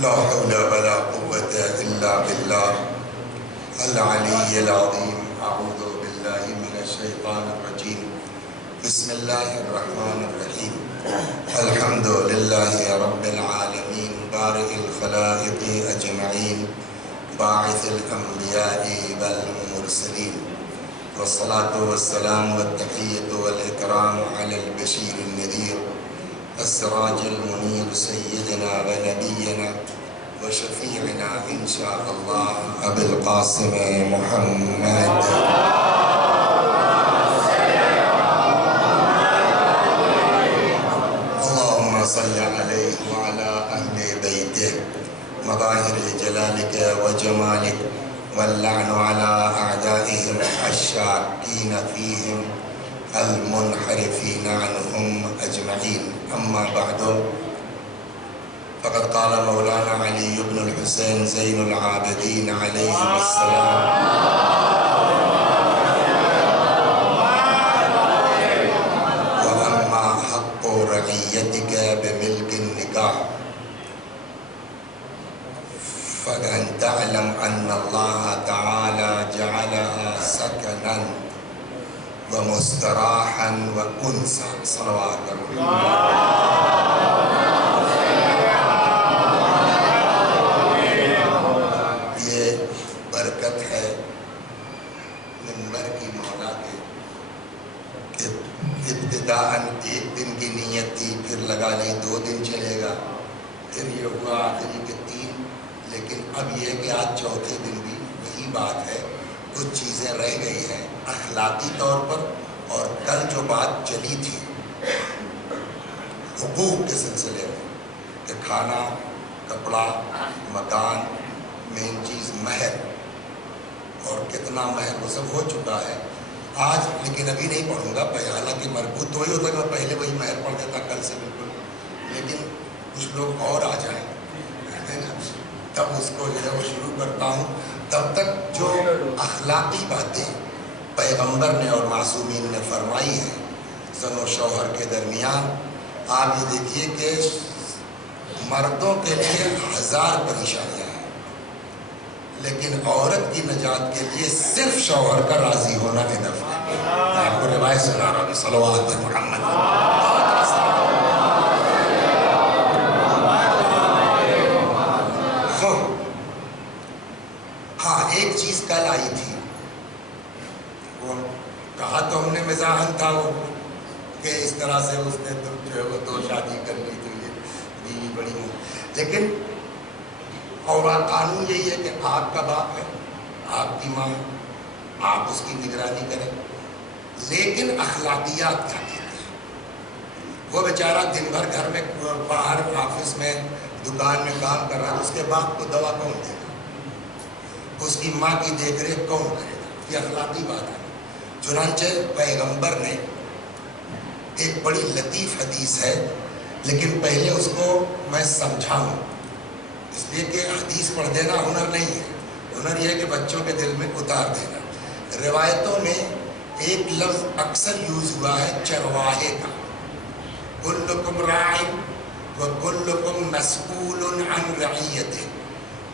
لا حول ولا قوة إلا بالله العلي العظيم. أعوذ بالله من الشيطان الرجيم. بسم الله الرحمن الرحيم. الحمد لله رب العالمين بارئ الخلائق أجمعين باعث الأنبياء والمرسلين، والصلاة والسلام والتحية والإكرام على البشير النذير السراج المنير سيدنا ونبينا وشفيعنا إن شاء الله أبي القاسم محمد. اللهم صل عليه وعلى أهل بيته مظاهر جلالك وجمالك، واللعن على أعدائهم الشاكين فيهم المنحرفين عنهم أجمعين. أما بعد، فقد قال مولانا علي بن الحسين زين العابدين عليه السلام: وأما حق رعيتك بملك النكاح فأن تعلم أن الله تعالى جعلها سكنا ومستراحا وأنسا. صلوات یہ برکت ہے منبر کی مولا کے کہ ابتداءً ایک دن کی نیت تھی، پھر لگا لی 2 دن چلے گا، پھر یہ ہوا آخری کے 3، لیکن اب یہ کہ آج چوتھے دن بھی وہی بات ہے، کچھ چیزیں رہ گئی ہیں اخلاقی طور پر، اور کل جو بات چلی تھی حقوق کے سلسلے میں کہ کھانا، کپڑا، مکان، مین چیز مہر، اور کتنا مہر وہ سب ہو چکا ہے آج، لیکن ابھی نہیں پڑھوں گا، حالانکہ مربوط تو وہی ہوتا کہ میں پہلے وہی مہر پڑھ دیتا کل سے بالکل، لیکن کچھ لوگ اور آ جائیں تب اس کو جو ہے وہ شروع کرتا ہوں. تب تک جو اخلاقی باتیں پیغمبر نے اور معصومین نے فرمائی ہیں زن و شوہر کے درمیان، آپ یہ دیکھیے کہ مردوں کے لیے 1000 پریشانیاں ہیں، لیکن عورت کی نجات کے لیے صرف شوہر کا راضی ہونا انف ہے. میں آپ کو روایت سنا رہا ہوں، صلوات محمد. ہاں، ایک چیز کل آئی تھی، وہ کہا تو ہم نے مزاحن تھا وہ کہ اس طرح سے اس نے جو ہے وہ 2 شادی کر لی تو یہ بیوی بڑی ہوں، لیکن اور قانون یہی ہے کہ آپ کا باپ ہے، آپ کی ماں، آپ اس کی نگرانی کریں، لیکن اخلاقیات کیا کہتے ہیں؟ وہ بیچارہ دن بھر گھر میں، باہر آفس میں، دکان میں کام کر رہا ہے، اس کے باپ کو دوا کون دے گا؟ اس کی ماں کی دیکھ ریکھ کون کرے گا؟ یہ اخلاقی بات ہے. چنانچہ پیغمبر نے ایک بڑی لطیف حدیث ہے، لیکن پہلے اس کو میں سمجھاؤں، اس لیے کہ حدیث پڑھ دینا ہنر نہیں ہے، ہنر یہ ہے کہ بچوں کے دل میں اتار دینا. روایتوں میں ایک لفظ اکثر یوز ہوا ہے چرواہے کا، کلکم راع وکلکم مسئول عن رعیتہ.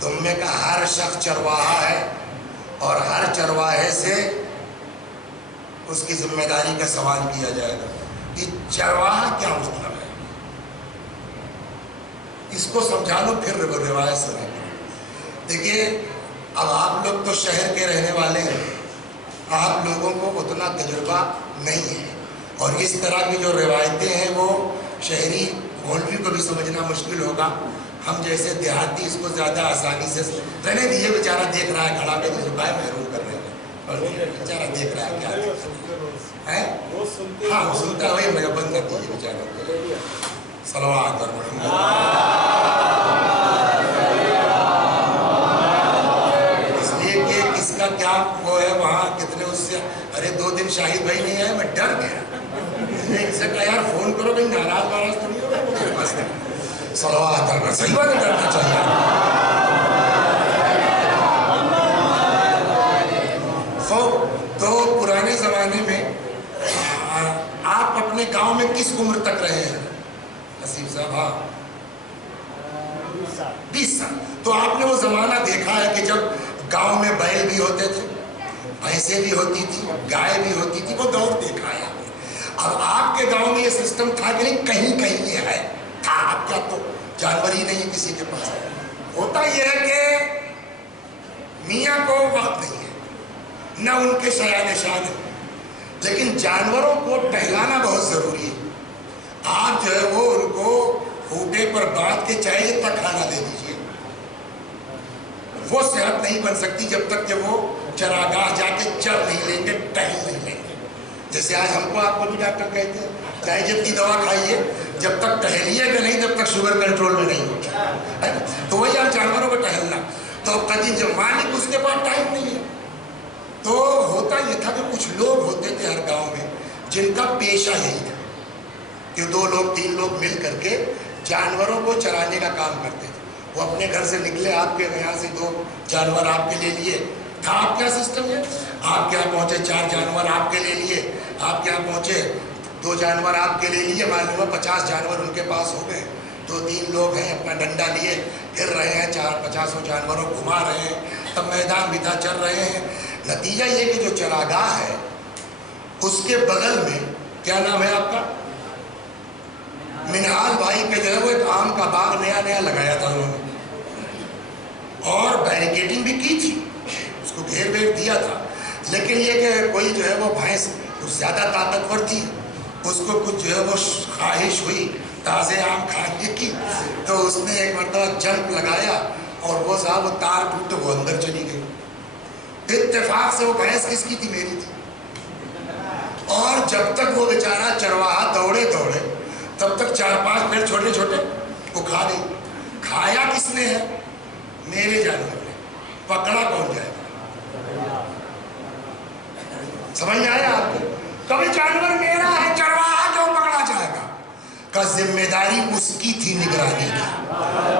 تم میں کا ہر شخص چرواہا ہے اور ہر چرواہے سے اس کی ذمہ داری کا سوال کیا جائے گا. یہ چرواہا کیا مطلب ہے؟ اس کو سمجھا لو پھر روایت سنیں. دیکھیے، اب آپ لوگ تو شہر کے رہنے والے ہیں، آپ لوگوں کو اتنا تجربہ نہیں ہے، اور اس طرح کی جو روایتیں ہیں وہ شہری مولوی کو بھی سمجھنا مشکل ہوگا. ہم جیسے دیہاتی اس کو زیادہ آسانی سے رہنے دیجیے. بیچارہ دیکھ رہا ہے کھڑا پہ تو جھکائے محروم کر رہے ہیں، اور بیچارہ دیکھ رہا ہے کیا ہے. ہاں، وہ سنتا ہے، وہی مجھے بند کر دیجیے بیچارہ. صلوات اور محمد. اس لیے کہ اس کا کیا وہ ہے وہاں کتنے اس سے، ارے 2 دن شاہد بھائی نہیں آئے، میں ڈر گیا. ان سے کہا یار فون کرو، کہیں ناراض تو نہیں ہوگا میرے پاس. صلوات کرنا صحیح بات کرنا چاہیے. تو پرانے زمانے میں آپ اپنے گاؤں میں کس عمر تک رہے ہیں؟ حسیب صاحب ہاں 20 سال. تو آپ نے وہ زمانہ دیکھا ہے کہ جب گاؤں میں بیل بھی ہوتے تھے, بھینسیں بھی ہوتی تھی, گائے بھی ہوتی تھی, وہ دور دیکھا ہے آپ نے. اب آپ کے گاؤں میں یہ سسٹم تھا کہ نہیں؟ کہیں کہیں یہ ہے تھا. اب کیا تو جانور ہی نہیں کسی کے پاس. ہوتا یہ ہے کہ میاں کو وقت نہیں ہے, نہ ان کے شایان شان ہے, لیکن جانوروں کو ٹہلانا بہت ضروری ہے. آپ جو ہے وہ ان کو خوٹے پر باندھ کے چاہیے تک کھانا دے دیجیے, وہ صحت نہیں بن سکتی جب تک کہ وہ چراگاہ جا کے چر نہیں لیں گے, ٹہل نہیں لیں گے. جیسے آج ہم کو آپ کو بھی ڈاکٹر کہتے ہیں ڈائجسٹ کی دوا کھائیے, جب تک ٹہلیے گا نہیں تب تک شوگر کنٹرول میں نہیں ہوگا. تو وہی آپ جانوروں کو ٹہلنا. تو قدیم جو مالک اس کے پاس ٹائم نہیں ہے. تو ہوتا یہ تھا کہ کچھ لوگ ہوتے تھے ہر گاؤں میں جن کا پیشہ یہی تھا کہ 2 لوگ 3 لوگ مل کر کے جانوروں کو چرانے کا کام کرتے تھے. وہ اپنے گھر سے نکلے, آپ کے یہاں سے 2 جانور آپ کے لے لیے. تھا آپ کیا سسٹم ہے؟ آپ کے یہاں پہنچے 4 جانور آپ کے لے لیے, آپ کے یہاں پہنچے 2 جانور آپ کے لے لیے, معلوم ہے 50 جانور ان کے پاس ہو گئے. 2-3 لوگ ہیں اپنا ڈنڈا لیے پھر رہے ہیں, 450 جانوروں گھما رہے ہیں, تب میدان بتا چل رہے ہیں. نتیجہ یہ کہ جو چراگاہ ہے اس کے بغل میں کیا نام ہے آپ کا؟ منہال بھائی کے جو ہے وہ ایک آم کا باغ نیا لگایا تھا انہوں نے, اور بیریکیڈنگ بھی کی تھی, اس کو گھیر ویر دیا تھا. لیکن یہ کہ کوئی جو ہے وہ بھینس کچھ زیادہ طاقتور تھی, اس کو کچھ جو ہے وہ خواہش ہوئی تازے آم کھانے کی, تو اس نے ایک مرتبہ جمپ لگایا اور وہ صاحب وہ تار ٹوٹ وہ اندر چلی گئی. اتفاق سے وہ بھینس کس کی تھی؟ میری تھی. اور جب تک وہ بیچارہ چرواہا دوڑے تب تک 4-5 پھر چھوٹے چھوٹے وہ کھا گئی. کھایا کس نے ہے؟ میرے جانور نے. پکڑا کون جائے گا؟ سمجھ میں آیا آپ کو؟ کبھی جانور میرا ہے, چرواہا جو پکڑا جائے گا کا ذمہ داری اس کی تھی نگرانی کی.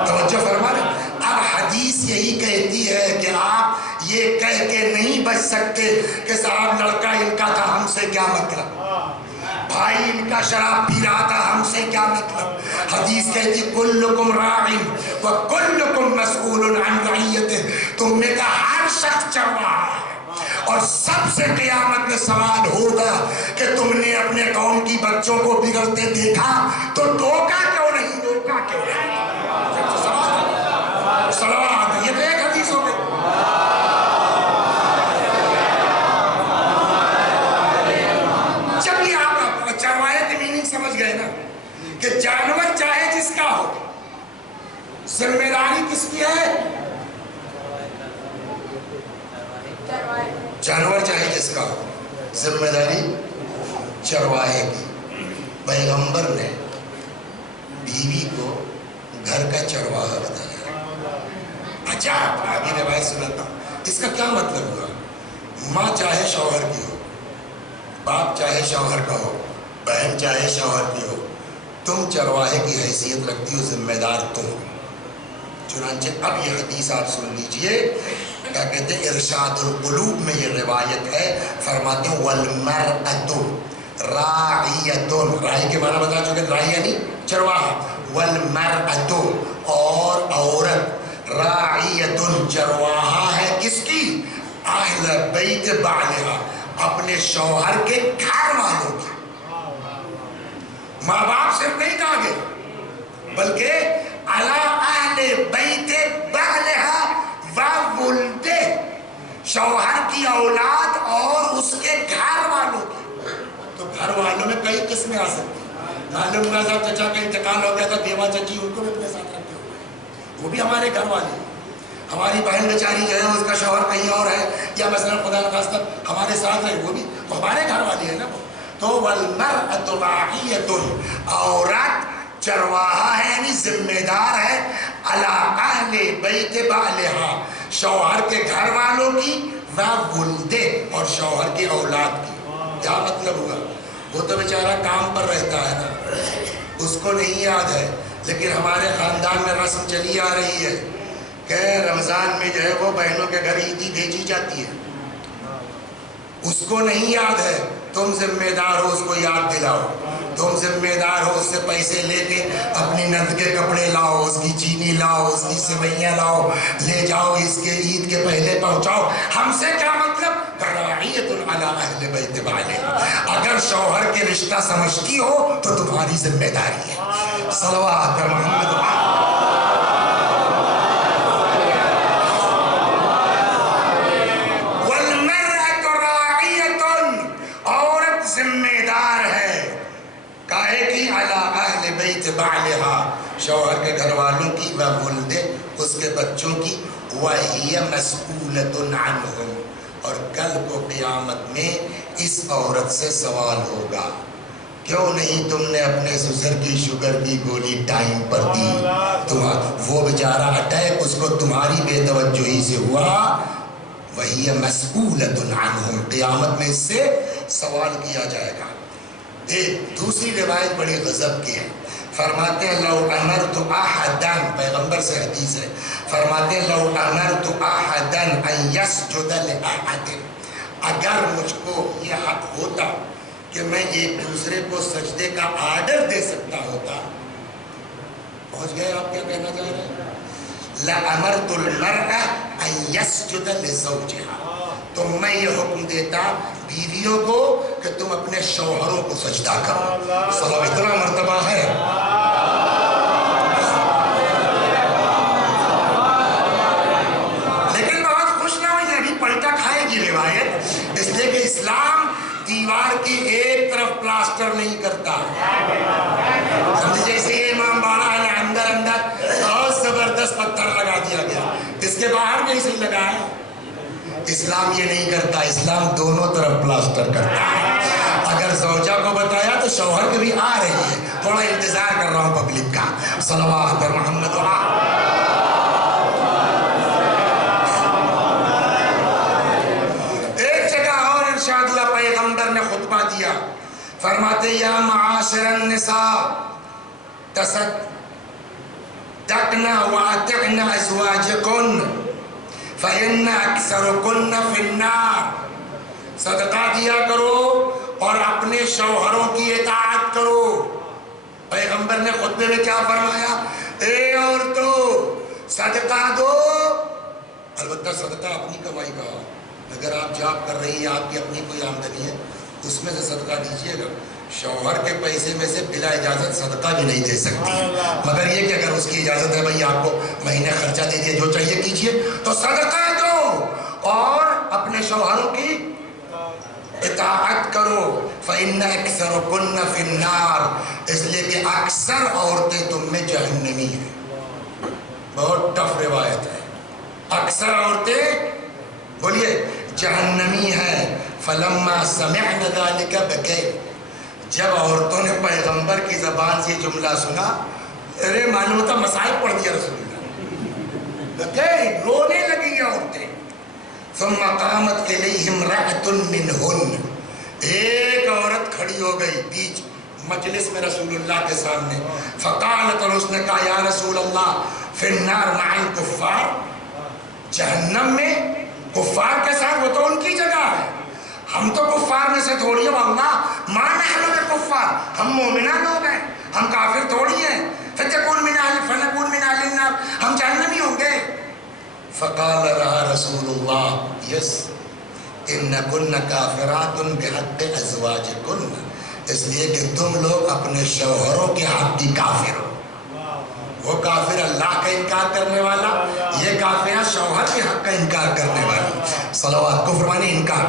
توجہ فرما رہے. اب حدیث یہی کہتی ہے کہ آپ یہ کہہ کے نہیں بچ سکتے کہ صاحب لڑکا ان کا تھا, ہم سے کیا مطلب, بھائی ان کا شراب پی رہا تھا, ہم سے کیا مطلب. حدیث کہتی کلکم راعٍ وکلکم مسئول عن رعیتہ, تم میں کا ہر شخص چرواہا ہے اور سب سے قیامت میں سوال ہوگا کہ تم نے اپنے قوم کی بچوں کو بگڑتے دیکھا تو ٹوکا کیوں نہیں, روکا کیوں نہیں. سلام, یہ تو ایک حدیث ہو گئی. جب یہ آپ چرواہے کی میننگ سمجھ گئے نا کہ جانور چاہے جس کا ہو, ذمہ داری کس کی ہے؟ جانور چاہے جس کا ہو, ذمہ داری چرواہے کی. پیغمبر نے بیوی کو گھر کا چرواہا بتایا. اچھا آگے روایت سناتا ہوں. اس کا کیا مطلب ہوا؟ ماں چاہے شوہر کی ہو, باپ چاہے شوہر کا ہو, بہن چاہے شوہر کی ہو, تم چرواہے کی حیثیت رکھتی ہو, ذمہ دار تم. چنانچہ اب یہ حدیث آپ سن لیجئے, کیا کہتے ہیں ارشاد القلوب میں یہ روایت ہے, فرماتے ہیں والمرأۃ راعیۃ, راعی کے معنی بتا چکے, راعی یعنی چرواہا, والمرأۃ اور عورت, راعیۃ چرواہا ہے کس کی؟ اہل بیت بعلہا, اپنے شوہر کے گھر والوں کی. ماں باپ صرف نہیں کہا گیا بلکہ علی اہل بیت بعلہا وولدہ, شوہر کی اولاد اور اس کے گھر والوں کی. تو گھر والوں میں کئی قسمیں آ سکتی ہیں. معلوم کا صاحب چچا کا انتقال ہو گیا تھا, بیوہ چچی ان کو بھی اپنے ساتھ رکھتے ہوئے, وہ بھی ہمارے گھر والے. ہماری بہن بیچاری جو ہے اس کا شوہر کہیں اور ہے, یا مثلا خدا نخواستہ ہمارے ساتھ رہے, وہ بھی تو ہمارے گھر والی ہے نا وہ. تو والمرأۃ راعیۃ, عورت چرواہا ہے یعنی ذمہ دار ہے, علی اہل بیت بعلہا, شوہر کے گھر والوں کی, وولدہ اور شوہر کی اولاد کی. کیا مطلب ہوا؟ وہ تو بیچارہ کام پر رہتا ہے نا, اس کو نہیں یاد ہے, لیکن ہمارے خاندان میں رسم چلی آ رہی ہے کہ رمضان میں جو ہے وہ بہنوں کے گھر عیدی بھیجی جاتی ہے. اس کو نہیں یاد ہے, تم ذمہ دار ہو, اس کو یاد دلاؤ. تم ذمہ دار ہو اس سے پیسے لے کے اپنی نند کے کپڑے لاؤ، اس کی چینی لاؤ، اس کی سوئیاں لاؤ، لے جاؤ اس کے عید کے پہلے پہنچاؤ، ہم سے کیا مطلب؟ راعیۃ علی اہل بیت بالغ، اگر شوہر کے رشتہ سمجھتی ہو تو تمہاری ذمہ داری ہے۔ صلوات پر محمد والمرأۃ راعیۃ، عورت ذمہ دار ہے کاہے کی؟ علی اہل بیت بالہا، شوہر کے گھر والوں کی، و ولدے، اس کے بچوں کی، وہی مسئولۃ عنہم، اور کل کو قیامت میں اس عورت سے سوال ہوگا، کیوں نہیں تم نے اپنے سسر کی شوگر کی گولی ٹائم پر دی؟ وہ بیچارہ اٹیک اس کو تمہاری بے توجہی سے ہوا، وہی مسئولۃ عنہم، قیامت میں اس سے سوال کیا جائے گا۔ ایک دوسری روایت بڑی غضب کی ہے، فرماتے ہیں لو امرت احدا، پیغمبر سے حدیث ہے، فرماتے ہیں لو امرت احدا ان یسجد لاحد، اگر مجھ کو یہ حق ہوتا کہ میں ایک دوسرے کو سجدے کا آرڈر دے سکتا ہوتا، پہنچ گئے آپ کیا کہنا چاہ رہے ہیں؟ لَأَمَرْتُ الْمَرْأَ أَن يَسْجُدَ لِزَوْجِهَا، تو میں یہ حکم دیتا بیویوں کو کہ تم اپنے شوہروں کو سجدہ کرو۔ صلاح اتنا مرتبہ ہے۔ لیکن بہت خوش نہ ہوئی، ابھی پلٹا کھائے گی روایت، اس لیے کہ اسلام دیوار کی ایک طرف پلاسٹر نہیں کرتا، سمجھے؟ جیسے یہ امام باڑا ہے اندر بہت زبردست پتھر لگا دیا گیا، اس کے باہر نہیں صحیح لگا ہے۔ اسلام یہ نہیں کرتا، اسلام دونوں طرف پلاسٹر کرتا ہے۔ اگر زوجہ کو بتایا تو شوہر کے بھی آ رہی ہے، تھوڑا انتظار کر رہا ہوں پبلک کا۔ صلوات پر محمد ایک جگہ اور ارشاد اللہ پیغمبر نے خطبہ دیا، فرماتے یا معاشر النساء تصدقن واطعن ازواجکن فإن اکثرکن فی النار، صدقہ دیا کرو اور اپنے شوہروں کی اطاعت کرو۔ پیغمبر نے خطبے میں کیا فرمایا؟ اے عورتوں صدقہ دو، البتہ صدقہ اپنی کمائی کا، اگر آپ جاب کر رہی ہیں، آپ کی اپنی کوئی آمدنی ہے، اس میں سے صدقہ دیجیے گا۔ شوہر کے پیسے میں سے بلا اجازت صدقہ بھی نہیں دے سکتی، مگر یہ کہ اگر اس کی اجازت ہے بھائی آپ کو مہینے خرچہ دے دیے، جو چاہیے کیجیے، تو صدقہ دو اور اپنے شوہروں کی اطاعت کرو۔ فإن أكثركن في النار، اس لیے کہ اکثر عورتیں تم میں جہنمی ہیں۔ بہت ٹف روایت ہے، اکثر عورتیں بولیے جہنمی ہیں۔ فلما سمعن ذلك بكين، جب عورتوں نے پیغمبر کی زبان سے جملہ سنا، ارے معلوم ہوتا مسائل پڑھ دیا رسول اللہ، رونے لگی عورتیں۔ ثم قامت الیہم رأت منہن، ایک عورت کھڑی ہو گئی بیچ مجلس میں رسول اللہ کے سامنے، فقالت، اور اس نے کہا یا رسول اللہ فی النار مع الکفار، جہنم میں کفار کے ساتھ، وہ تو ان کی جگہ ہے، ہم تو کفار میں سے تھوڑی ہیں، اللہ ما نحن بکفار، ہم مومنہ لوگ ہیں، ہم کافر تھوڑی ہیں، فنکون من اہل النار، ہم جہنمی ہوں گے۔ فقال لها رسول اللہ یس انکن کافرات بحق ازواجکن، اس لیے کہ تم لوگ اپنے شوہروں کے حق کی کافر ہو۔ وہ کافر اللہ کا انکار کرنے والا، یہ کافر شوہر کے حق کا انکار کرنے والی۔ صلوات، کفر معنی انکار۔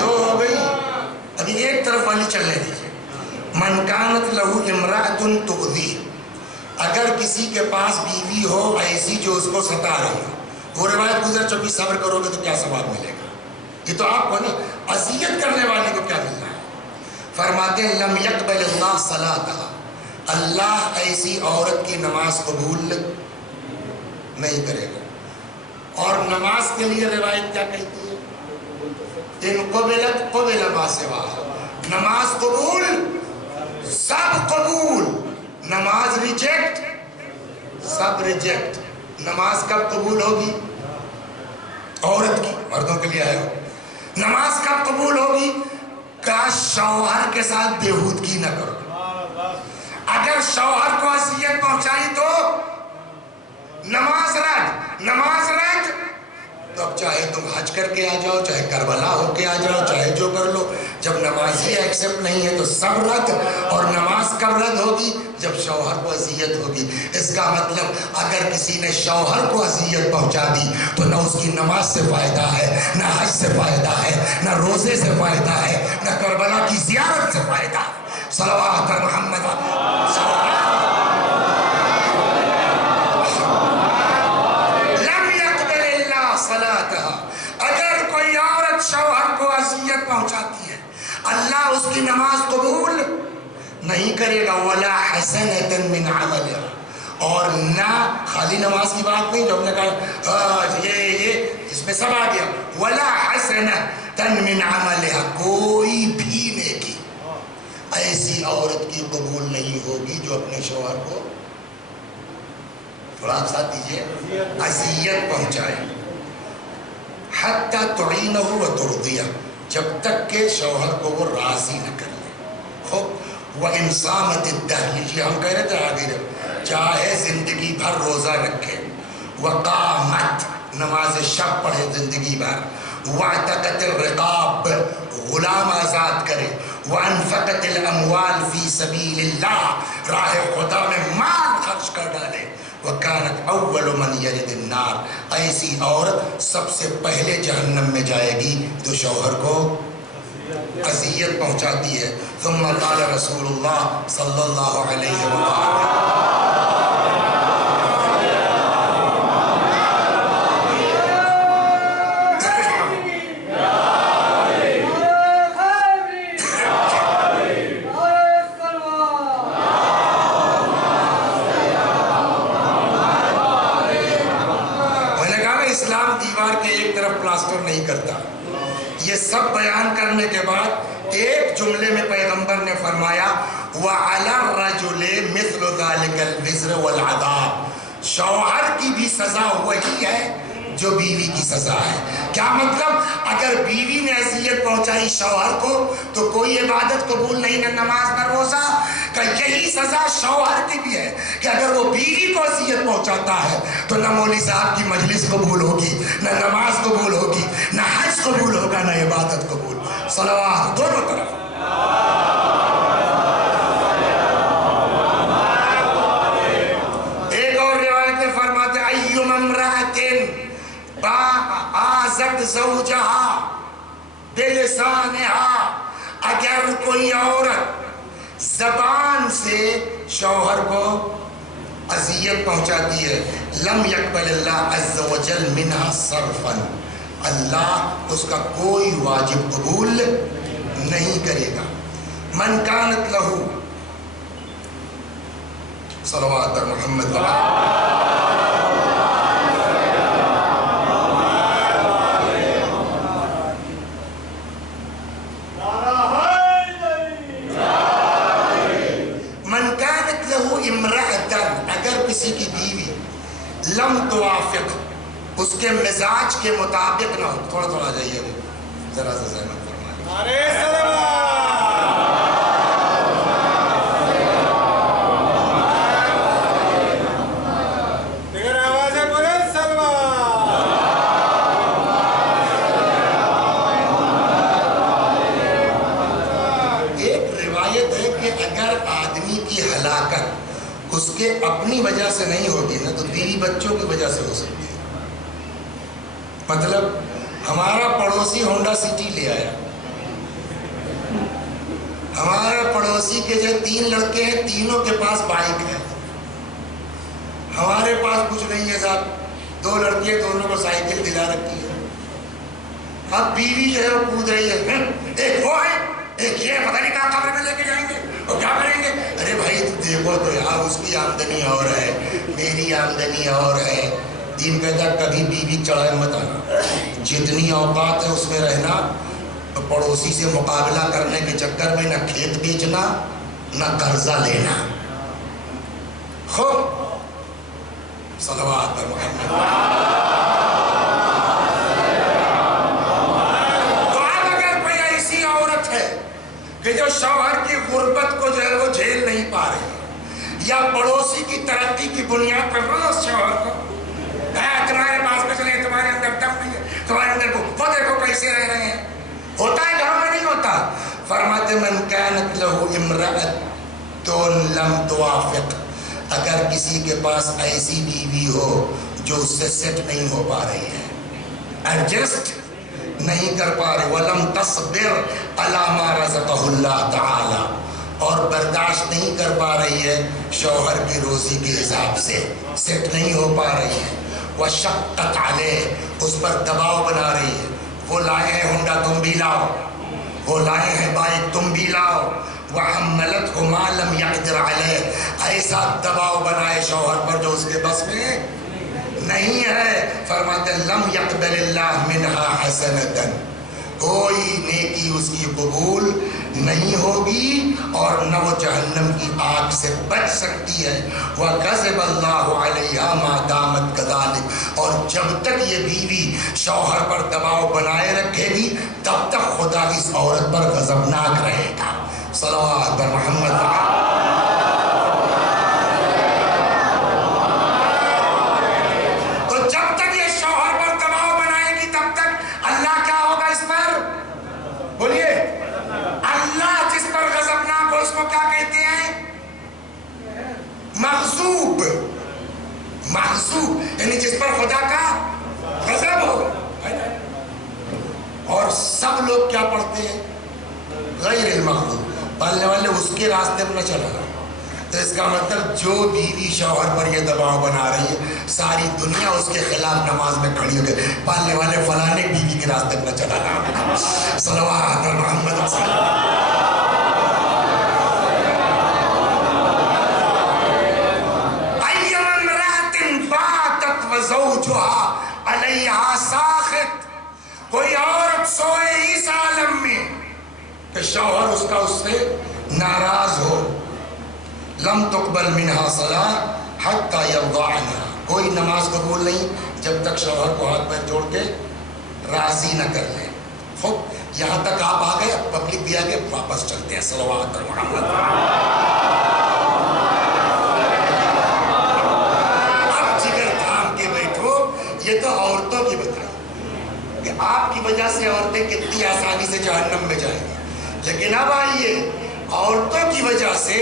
دو ہو گئی، ابھی ایک طرف والی چلنے دیجیے۔ من کانت لہو امرأۃ تؤذی، اگر کسی کے پاس بیوی ہو ایسی جو اس کو ستا رہی ہو، وہ روایت گزر چکی، صبر کرو گے تو کیا ثواب ملے گا؟ یہ تو آپ کو نا، اذیت کرنے والے کو کیا ملنا ہے؟ فرماتے ہیں لم یقبل اللہ صلاتها، اللہ ایسی عورت کی نماز قبول نہیں کرے گا۔ اور نماز کے لیے روایت کیا کہتی ہے؟ ان قبلت قبل ما سواها، نماز قبول سب قبول، نماز ریجیکٹ سب ریجیکٹ۔ نماز کب قبول ہوگی؟ عورت کی، مردوں کے لیے ہے۔ نماز کب قبول ہوگی؟ کاش شوہر کے ساتھ بےہودگی نہ کرو. اگر شوہر کو اذیت پہنچائی تو نماز رد. تو اب چاہے تم حج کر کے آ جاؤ، چاہے کربلا ہو کے آ جاؤ، چاہے جو کر لو، جب نماز ہی ایکسپٹ نہیں ہے تو سب رد. اور نماز کب رد ہوگی؟ جب شوہر کو اذیت ہوگی. اس کا مطلب اگر کسی نے شوہر کو اذیت پہنچا دی تو نہ اس کی نماز سے فائدہ ہے، نہ حج سے فائدہ ہے، نہ روزے سے فائدہ ہے، نہ کربلا کی زیارت سے فائدہ ہے. صلوات محمد. اگر کوئی عورت شوہر کو اذیت پہنچاتی ہے اللہ اس کی نماز قبول نہیں کرے گا. ولا حسنۃ من عملها. اور نہ خالی نماز کی بات نہیں جو ہم نے کہا یہ اس میں سب آ گیا. ولا حسنۃ من عملها. کوئی بھی نیکی ایسی عورت کی قبول نہیں ہوگی جو اپنے شوہر کو، تھوڑا آپ ساتھ دیجئے، اذیت پہنچائے. حتی تعینہ و ترضیہ. جب تک کہ شوہر کو وہ راضی نہ کر لے. خوب وَإِنْ صَامَتِ الدَّهْرِ. یہ ہم کہہ رہے تھے عابر، چاہے زندگی بھر روزہ رکھے، وقامت نماز شب پڑھے زندگی بھر، وَاعْتَقَتِ الرِّقَابِ غلام آزاد کرے، وَأَنْفَقَتِ الْأَمْوَالِ فِي سَبِيلِ اللَّهِ راہ خدا میں مال خرچ کر ڈالے. وَكَانَتْ أَوَّلُ مَنْ يَلِدِ النَّارِ. ایسی عورت سب سے پہلے جہنم میں جائے گی جو شوہر کو اذیت پہنچاتی ہے. ثم قال رسول اللہ صلی اللہ علیہ وآلہ نہیں کرتا. یہ سب بیان کرنے کے بعد ایک جملے میں پیغمبر نے فرمایا وَعَلَى الرَّجُلِ مِثْلُ ذَلِكَ الْوِزْرِ وَالْعَذَابِ. شوہر کی بھی سزا وہی ہے جو بیوی کی سزا ہے. کیا مطلب؟ اگر بیوی نے اذیت پہنچائی شوہر کو تو کوئی عبادت قبول نہیں، نہ نماز نہ روزہ. کہ یہی سزا شوہر کی بھی ہے کہ اگر وہ بیوی کو اذیت پہنچاتا ہے تو نہ مولوی صاحب کی مجلس قبول ہوگی، نہ نماز قبول ہوگی، نہ حج قبول ہوگا، نہ عبادت قبول. صلوات دونوں طرف. ایک اور روایت میں فرماتے ایّم امرأۃ آذت زوجہا بلسانہا. اگر کوئی عورت زبان سے شوہر کو اذیت پہنچاتی ہے لم یقبل اللہ عز وجل منہا صرفا. اللہ اس کا کوئی واجب قبول نہیں کرے گا. من کانت لہو صلوات محمد کسی کی بیوی لم توافق اس کے مزاج کے مطابق نہ ہو. تھوڑا تھوڑا جائیے ذرا سا زحمت فرمائیں. ایک روایت ہے کہ اگر آدمی کی ہلاکت اس کے اپنی وجہ سے نہیں ہوتی نا تو بیوی بچوں کی وجہ سے ہو سکتی ہے. مطلب ہمارا پڑوسی ہونڈا سٹی لے آیا، ہمارا پڑوسی کے جو 3 لڑکے ہیں تینوں کے پاس بائک ہے، ہمارے پاس کچھ نہیں ہے صاحب. 2 لڑکیاں دونوں کو سائیکل دلا رکھی ہے. اب بیوی جو ہے وہ کود رہی ہے، ایک وہ ہے ایک یہ پتہ نہیں کہاں قبر میں لے کے جائیں گے اور کیا کریں گے. ارے بھائی دیکھو تو یار اس کی آمدنی اور ہے، میری آمدنی اور ہے. دین کہتا کبھی بیوی چڑھائے مت آنا. جتنی اوقات ہے اس میں رہنا. پڑوسی سے مقابلہ کرنے کے چکر میں نہ کھیت بیچنا نہ قرضہ لینا. خوب صلوات پر محمد. کہ جو شوہر کی غربت کو جو ہے وہ جھیل نہیں پا رہی ہے، یا پڑوسی کی ترقی کی بنیاد پر روز شوہر کو تمہارے پاس میں چلے، تمہارے اندر دم نہیں ہے، تمہارے اندر وہ دیکھو کیسے رہ رہے ہیں. ہوتا ہے گھروں میں نہیں ہوتا. فرماتے من كانت له امرأة لم توافق، اگر کسی کے پاس ایسی بیوی ہو جو اس سے سیٹ نہیں ہو پا رہی ہے، ایڈجسٹ نہیں کر پا رہی، وَلَمْ تَصْبِرْ عَلَى مَا رَزَقَهُ اللَّهُ تَعَالَى، اور برداشت نہیں کر پا رہی ہے شوہر کی روزی کے حساب سے، سیٹ نہیں ہو پا رہی ہے، وَشَقَّتْ عَلَيْهِ، اس پر دباؤ بنا رہی ہے، وہ لائے ہیں ہونڈا تم بھی لاؤ، وہ لائے ہیں بائک تم بھی لاؤ، وَحَمَّلَتْهُ مَا لَمْ يَقْدِرْ عَلَيْهِ، ایسا دباؤ بنائے شوہر پر جو اس کے بس میں نہیں ہے. فرماتے لم يقبل اللہ منہا حسنتاً، کوئی نیکی اس کی قبول نہیں ہوگی اور نہ وہ جہنم کی آگ سے بچ سکتی ہے. وَغَضِبَ اللَّهُ عَلَيْهَا مَا دَامَتْ كَذَلِكَ، اور جب تک یہ بیوی شوہر پر دباؤ بنائے رکھے گی تب تک خدا اس عورت پر غضبناک رہے گا. صلوات بر محمد. محسوب، محسوب یعنی جس پر خدا کا غضب ہو. اور سب لوگ کیا پڑھتے ہیں؟ غیر المغضوب، پڑھنے والے اس کے راستے پر نہ چلا. تو اس کا مطلب جو بیوی شوہر پر یہ دباؤ بنا رہی ہے ساری دنیا اس کے خلاف نماز میں کھڑی ہو گئی، پڑھنے والے فلانے بیوی کے راستے پر نہ چلا. صلوات محمد صلی اللہ علیہ وسلم. زوجها علیہا ساخط، کوئی عورت سوئے اس عالم میں کہ شوہر اس کا اس سے ناراض ہو. لم تقبل منہا صلاۃ حتی یرضعنہا، کوئی نماز قبول نہیں جب تک شوہر کو ہاتھ پیر جوڑ کے راضی نہ کر لے. خوب یہاں تک آپ آ گئے، پبلک بھی آ گئے، واپس چلتے ہیں. صلوات محمد. یہ تو عورتوں کی بتائی کہ آپ کی وجہ سے عورتیں کتنی آسانی سے جہنم میں جائیں گی، لیکن اب آئیے عورتوں کی وجہ سے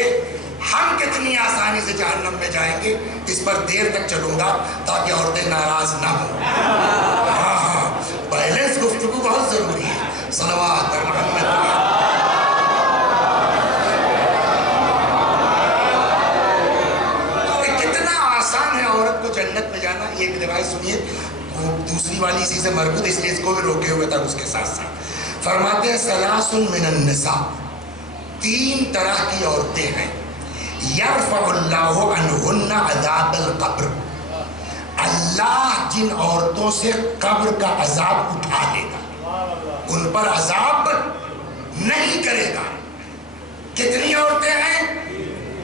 ہم کتنی آسانی سے جہنم میں جائیں گے. اس پر دیر تک چلوں گا تاکہ عورتیں ناراض نہ ہوں. ہاں بیلنس گفتگو بہت ضروری ہے. صلوات محمد. جنت میں جانا. ایک روایت سنیے، دوسری والی اسی سے مربوط، اس لیے اس کو بھی روکے ہوئے تھا اس کے ساتھ ساتھ. فرماتے ہیں ثلاث من النساء، تین طرح کی عورتیں ہیں، یرفع اللہ عنہن عذاب القبر، اللہ جن عورتوں سے قبر کا عذاب اٹھا لے گا، ان پر عذاب نہیں کرے گا. کتنی عورتیں ہیں؟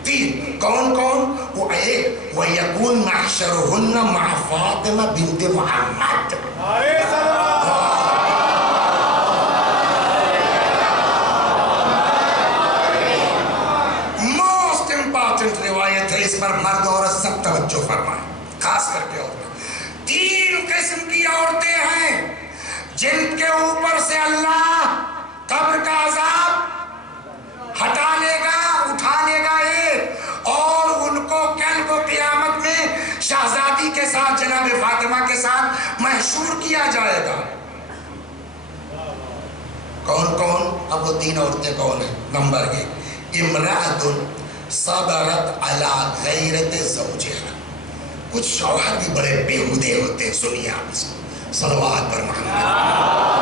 تین. کون کون؟ وہ ایک وَيَكُونْ مَحْشَرُهُنَّ مَعَ فَاطِمَةَ بِنْتِ مُحَمَّدٍ. موسٹ امپارٹنٹ روایت ہے، اس پر مرد عورت سب توجہ فرمائیں، خاص کر کے عورتیں. تین قسم کی عورتیں ہیں جن کے اوپر سے اللہ قبر کا عذاب ہٹا لے گا، اٹھا لے گا ایک، اور ان کو کل کو قیامت میں شہزادی کے ساتھ جناب فاطمہ کے ساتھ محشور کیا جائے گا. کون کون؟ اب وہ تین عورتیں کون ہیں؟ نمبر ایک، امرأۃ صبرت علی غیرت زوجہا. کچھ شوہر بھی بڑے بیہودے ہوتے ہیں، سنیے آپ اس کو. صلوات پر محمد.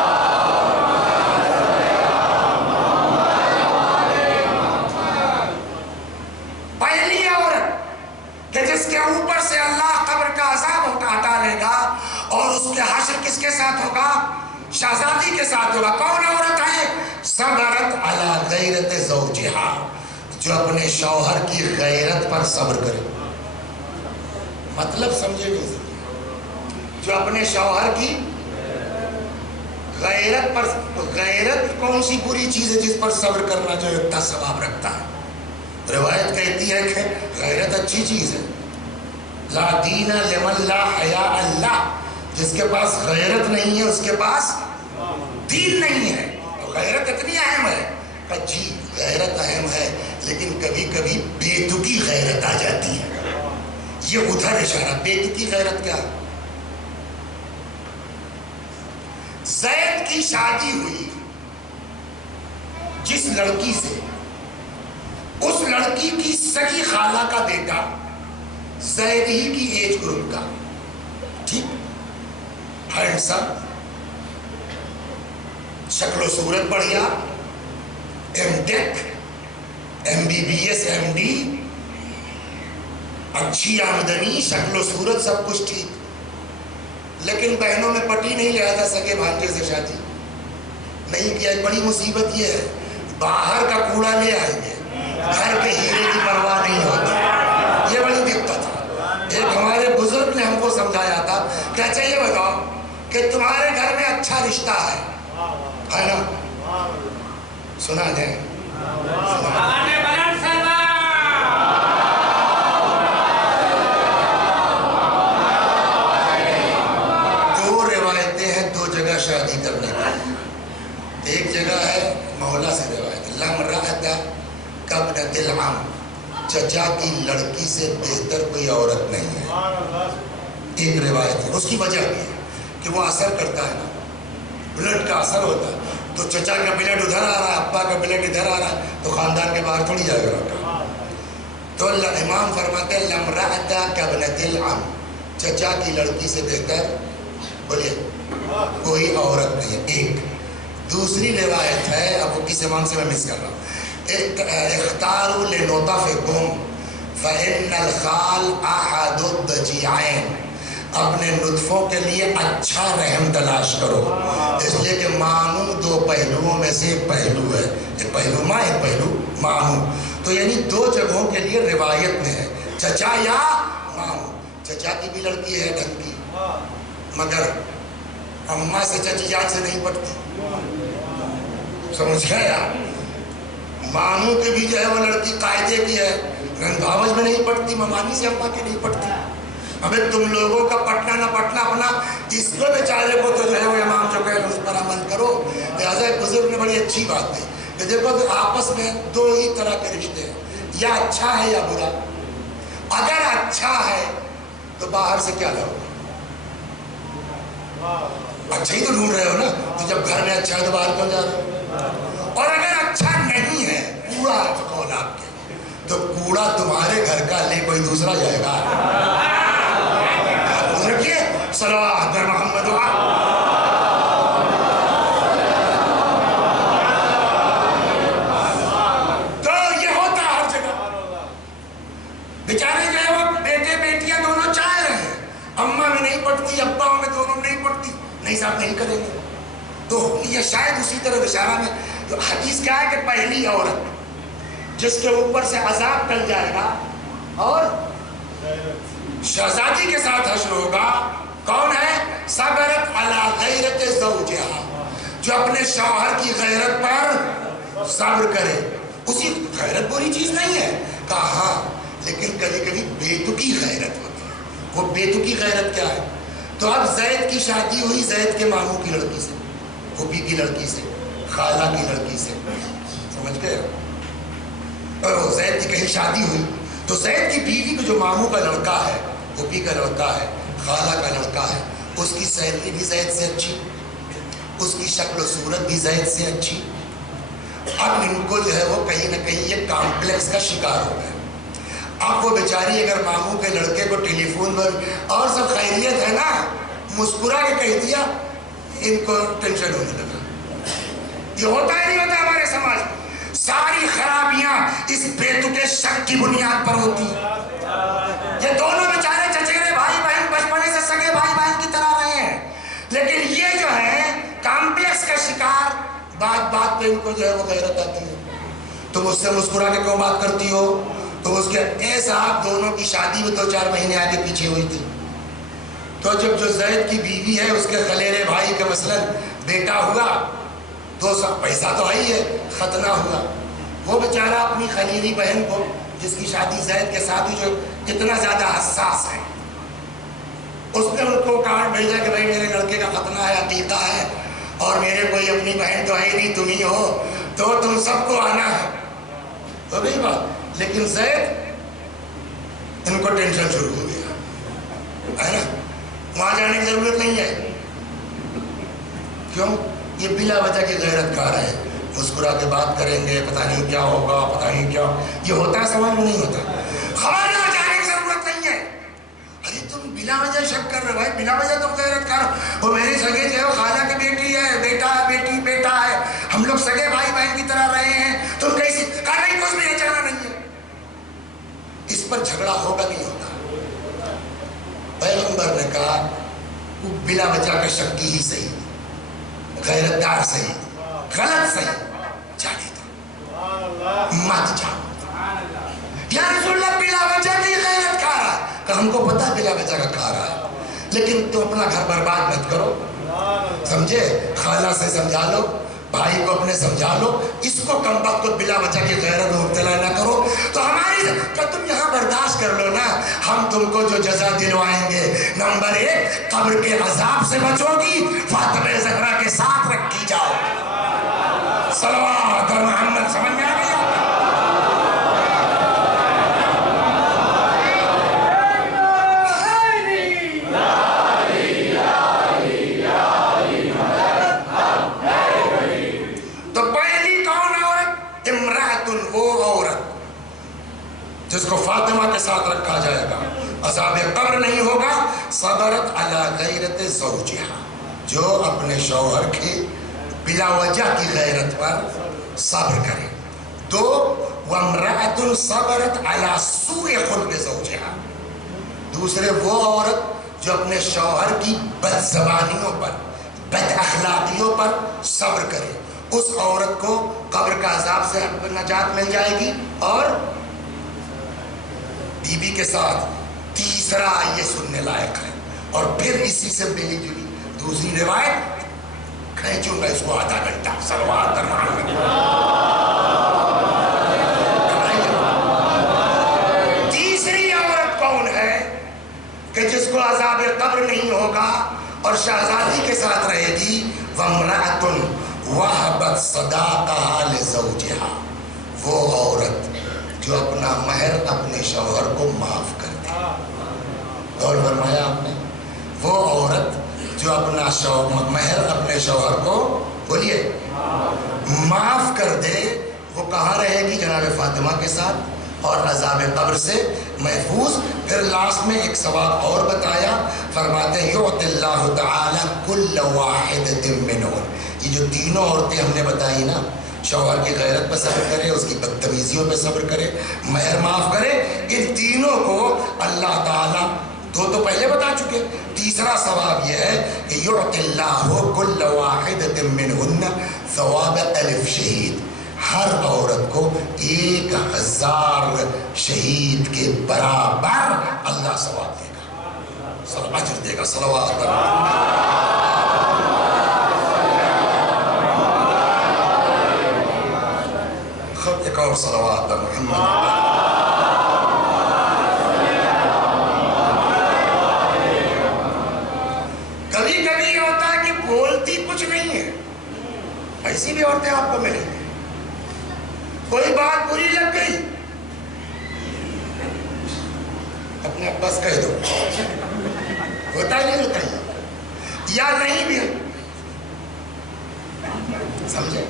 جس کے اوپر سے اللہ قبر کا عذاب ہٹا لے گا اور اس کے حشر کس کے ساتھ ہوگا؟ شہزادی کے ساتھ ہوگا. کون عورت ہے؟ صبرت علی غیرت زوجہا، جو اپنے شوہر کی غیرت پر صبر کرے. مطلب سمجھے نہیں؟ جو اپنے شوہر کی غیرت پر، غیرت کون سی بری چیز ہے جس پر صبر کرنا جو اتنا ثواب رکھتا ہے؟ روایت کہتی ہے کہ غیرت اچھی چیز ہے. لا دین لمن لا حیاء اللہ، جس کے پاس غیرت نہیں ہے اس کے پاس دین نہیں ہے. تو غیرت اتنی اہم ہے کہ جی غیرت اہم ہے، لیکن کبھی کبھی بے تکی غیرت آ جاتی ہے. یہ ادھر اشارہ. بے تکی غیرت کیا ہے؟ زید کی شادی ہوئی جس لڑکی سے، اس لڑکی کی سگی خالہ کا بیٹا زید ہی کی ایج گروپ کا، ٹھیک، ہینڈسم، شکل و صورت بڑھیا، M tech, M B B S, M D, اچھی آمدنی، شکل و صورت سب کچھ ٹھیک، لیکن بہنوں میں پٹی نہیں، لہذا سگے بھانجے سے شادی نہیں کیا. بڑی مصیبت یہ ہے، باہر کا کوڑا لے آئیں گے، گھر کے ہیرے کی پرواہ نہیں ہوتی. یہ بڑی دقت ہے. ایک ہمارے بزرگ نے ہم کو سمجھایا تھا کہ اچھا یہ بتاؤ کہ تمہارے گھر میں اچھا رشتہ ہے نا؟ سنا جائے شادی کرنے کی. ایک جگہ ہے مولا سے روایت، لمرأت کابنۃ العم، چچا کی لڑکی سے بہتر کوئی عورت نہیں ہے. ایک روایت ہے. اس کی وجہ یہ ہے کہ وہ اثر کرتا ہے نا، بلڈ کا اثر ہوتا ہے. تو چچا کا بلڈ ادھر آ رہا ہے، ابا کا بلڈ ادھر آ رہا ہے، تو خاندان کے باہر تھوڑی جائے گا. تو امام فرماتے ہیں لمرأت کابنۃ العم، چچا کی لڑکی سے بہتر بولیے کوئی عورت نہیں ہے. ایک دوسری روایت ہے، اب وہ کس امام سے میں مس کر رہا ہوں، اختاروا لنطفکم فإن الخال احد الضجیعین، اپنے نطفوں کے لیے اچھا رحم تلاش کرو، اس لیے کہ ماموں دو پہلوؤں میں سے ایک پہلو ہے، ایک پہلو ماں، ایک پہلو ماموں. تو یعنی دو جگہوں کے لیے روایت میں ہے، چچا یا ماموں. چچا کی بھی لڑکی ہے ڈھنگ کی، مگر اماں سے چچی جان سے نہیں پٹتی، سمجھ گئے یار. ماموں کی بھی جو ہے وہ لڑکی قاعدے کی ہے، رنگاوج میں نہیں پٹتی، ممانی سے اماں کی نہیں پٹتی. ابھی تم لوگوں کا پٹنا نہ پٹنا اپنا، اس کو بیچارے کو تو جو ہے وہ امام جو کہے اس پر عمل کرو. لہٰذا ایک بزرگ نے بڑی اچھی بات کہی کہ دیکھو کہ آپس میں دو ہی طرح کے رشتے ہیں، یا اچھا ہے یا برا. اگر اچھا ہے تو باہر سے کیا لاؤ؟ اچھا ہی تو ڈھونڈ رہے ہو نا. تو جب گھر میں اچھا ہے تو باہر کیوں جا رہے ہو؟ اور اگر اچھا نہیں ہے، کوڑا قول آپ کے، تو کوڑا تمہارے گھر کا لے کوئی دوسرا جائے گا. رکھیے صلوات بر محمد. تو یہ ہوتا ہے ہر جگہ. بیچارے جو ہے وہ بیٹے بیٹیاں دونوں چاہ رہے ہیں، اماں میں نہیں پڑتی، ابا میں دونوں نہیں پڑتی، نہیں صاحب نہیں کریں گے. تو یہ شاید اسی طرح اشارہ میں. تو حدیث کیا ہے کہ پہلی عورت جس کے اوپر سے عذاب ٹل جائے گا اور شہزادی کے ساتھ حشر ہوگا، کون ہے؟ صبرت علی غیرت زوجہا، جو اپنے شوہر کی غیرت پر صبر کرے. اسی غیرت بری چیز نہیں ہے، کہا ہاں، لیکن کبھی کبھی بے تکی غیرت ہوتی ہے. وہ بے تکی غیرت کیا ہے؟ تو اب زید کی شادی ہوئی زید کے ماموں کی لڑکی سے، پھوپھی کی لڑکی سے، خالہ کی لڑکی سے، سمجھ گئے؟ اور زید کی کہیں شادی ہوئی تو زید کی بیوی کو جو ماموں کا لڑکا ہے، پھوپھی کا لڑکا ہے، خالہ کا لڑکا ہے، اس کی سیلری بھی زید سے اچھی، اس کی شکل و صورت بھی زید سے اچھی. اب ان کو جو ہے وہ کہیں نہ کہیں یہ کامپلیکس کا شکار ہو گئے. اب وہ بیچاری اگر ماموں کے لڑکے کو ٹیلی فون پر اور سب خیریت ہے نا، مسکرا کے کہہ دیا، ان کو ٹینشن ہونے لگا. یہ ہوتا ہے نہیں ہوتا ہمارے سماج میں؟ ساری خرابیاں اس بے تکے شک کی بنیاد پر ہوتی ہیں. یہ دونوں بیچارے چچیرے بھائی بہن بچپنے سے سگے بھائی بہن کی طرح رہے ہیں، لیکن یہ جو ہے کامپلیکس کا شکار، بات بات پہ ان کو جو ہے وہ غیرت آتی ہے. تم اس سے مسکرا کے کیوں بات کرتی ہو؟ تو اس کے اے صاحب دونوں کی شادی میں 2-4 مہینے آگے پیچھے ہوئی تھی. تو جب جو زید کی بیوی ہے اس کے خلیرے بھائی کے مثلاً بیٹا ہوا تو سب پیسہ تو آئی ہے، ختنہ ہوا، وہ بیچارہ اپنی خلیلی بہن کو جس کی شادی زید کے ساتھ جو اتنا زیادہ حساس ہے، اس نے ان کو کارڈ بھیجا کہ بھائی میرے لڑکے کا ختنہ ہے، عقیقہ ہے، اور میرے کوئی اپنی بہن تو ہے نہیں، تم ہی ہو، تو تم سب کو آنا ہے. تو بھی بات، لیکن زید ان کو ٹینشن شروع ہو گیا ہے نا، وہاں جانے کی ضرورت نہیں ہے. کیوں؟ یہ بلا وجہ کی غیرت کار ہے، مسکرا کے بات کریں گے، پتہ نہیں کیا ہوگا، پتہ نہیں کیا. یہ ہوتا ہے سمجھ میں نہیں ہوتا. خانہ جانے کی ضرورت نہیں ہے. ارے تم بلا وجہ شک کر رہے ہو بھائی، بلا وجہ تم غیرت کار ہو. وہ میری سگے جو ہے خالہ کی بیٹی ہے، بیٹا ہے، بیٹی بیٹا ہے، ہم لوگ سگے بھائی بہن کی طرح رہے ہیں، تم کیسی؟ کہا نہیں کچھ بھی نہیں، جھگڑا نہیں ہے. اس پر جھگڑا ہوگا نہیں ہوگا. پیغمبر نے کہا بلا وجہ کا شکی ہی صحیح، غیرت دار صحیح، غلط صحیح، جانے دو، مت جاؤ. یا رسول اللہ بلا وجہ کی غیرت کھا رہا ہے. کہ ہم کو پتا بلا وجہ کا کھا رہا ہے، لیکن تم اپنا گھر برباد مت کرو. سمجھے؟ خالہ سے سمجھا لو، بھائی کو اپنے سمجھا لو، اس کو کم وقت کو بلا وجہ کی غیرت میں مبتلا نہ کرو. تو ہماری کہ تم یہاں برداشت کر لو نا، ہم تم کو جو جزا دلوائیں گے. نمبر 1، قبر کے عذاب سے بچو گی، فاطمہ زہرا کے ساتھ رکھی جاؤ. صلوات محمد. سمجھ میں آ گیا؟ جس کو فاطمہ کے ساتھ رکھا جائے گا، عذاب قبر نہیں ہوگا. صبرت علی غیرت زوجہا، جو اپنے شوہر کی بلا وجہ کی غیرت پر صبر کرے. 2، وامرأۃ صبرت علی سوء خلق زوجہا، دوسرے وہ عورت جو اپنے شوہر کی بد زبانیوں پر، بد اخلاقیوں پر صبر کرے، اس عورت کو قبر کا عذاب سے نجات مل جائے گی. اور بی بی کے ساتھ تیسرا یہ سننے لائق ہے. اور پھر اسی سے ملی جلی دوسری روایت، کھینچوں گا اس کو آدھا گھنٹہ. صلوات محمد. تیسری عورت کون ہے کہ جس کو عذاب قبر نہیں ہوگا اور شہزادی کے ساتھ رہے گی؟ وامرأۃ وہبت صداقہا لزوجہا، وہ عورت جو اپنا مہر اپنے شوہر کو معاف کر دے. غور فرمایا آپ نے؟ وہ عورت جو اپنا مہر اپنے شوہر کو، بولیے، معاف کر دے، وہ کہاں رہے گی؟ جناب فاطمہ کے ساتھ اور عذاب قبر سے محفوظ. پھر لاسٹ میں ایک ثواب اور بتایا، فرماتے ہیں یعطی اللہ تعالی کل واحدۃ منہن. یہ جو تینوں عورتیں ہم نے بتائی نا، شوہر کی غیرت پہ صبر کرے، اس کی بدتمیزیوں پہ صبر کرے، مہر معاف کرے، ان تینوں کو اللہ تعالیٰ، 2 تو پہلے بتا چکے، تیسرا ثواب یہ ہے کہ یعطی اللہ کل واحدۃ منہن ثواب 1000 شہید. ہر عورت کو 1000 شہید کے برابر اللہ ثواب دے گا، اجر دے گا. صلوات ایک اور صلوات محمد. کبھی کبھی ہوتا ہے کہ بولتی کچھ نہیں ہے، ایسی بھی عورتیں آپ کو ملیں گی. کوئی بات بری لگ گئی، اپنے بس کہہ دو، ہوتا ہی نہیں ہوتا ہی، یا نہیں بھی ہے. سمجھے؟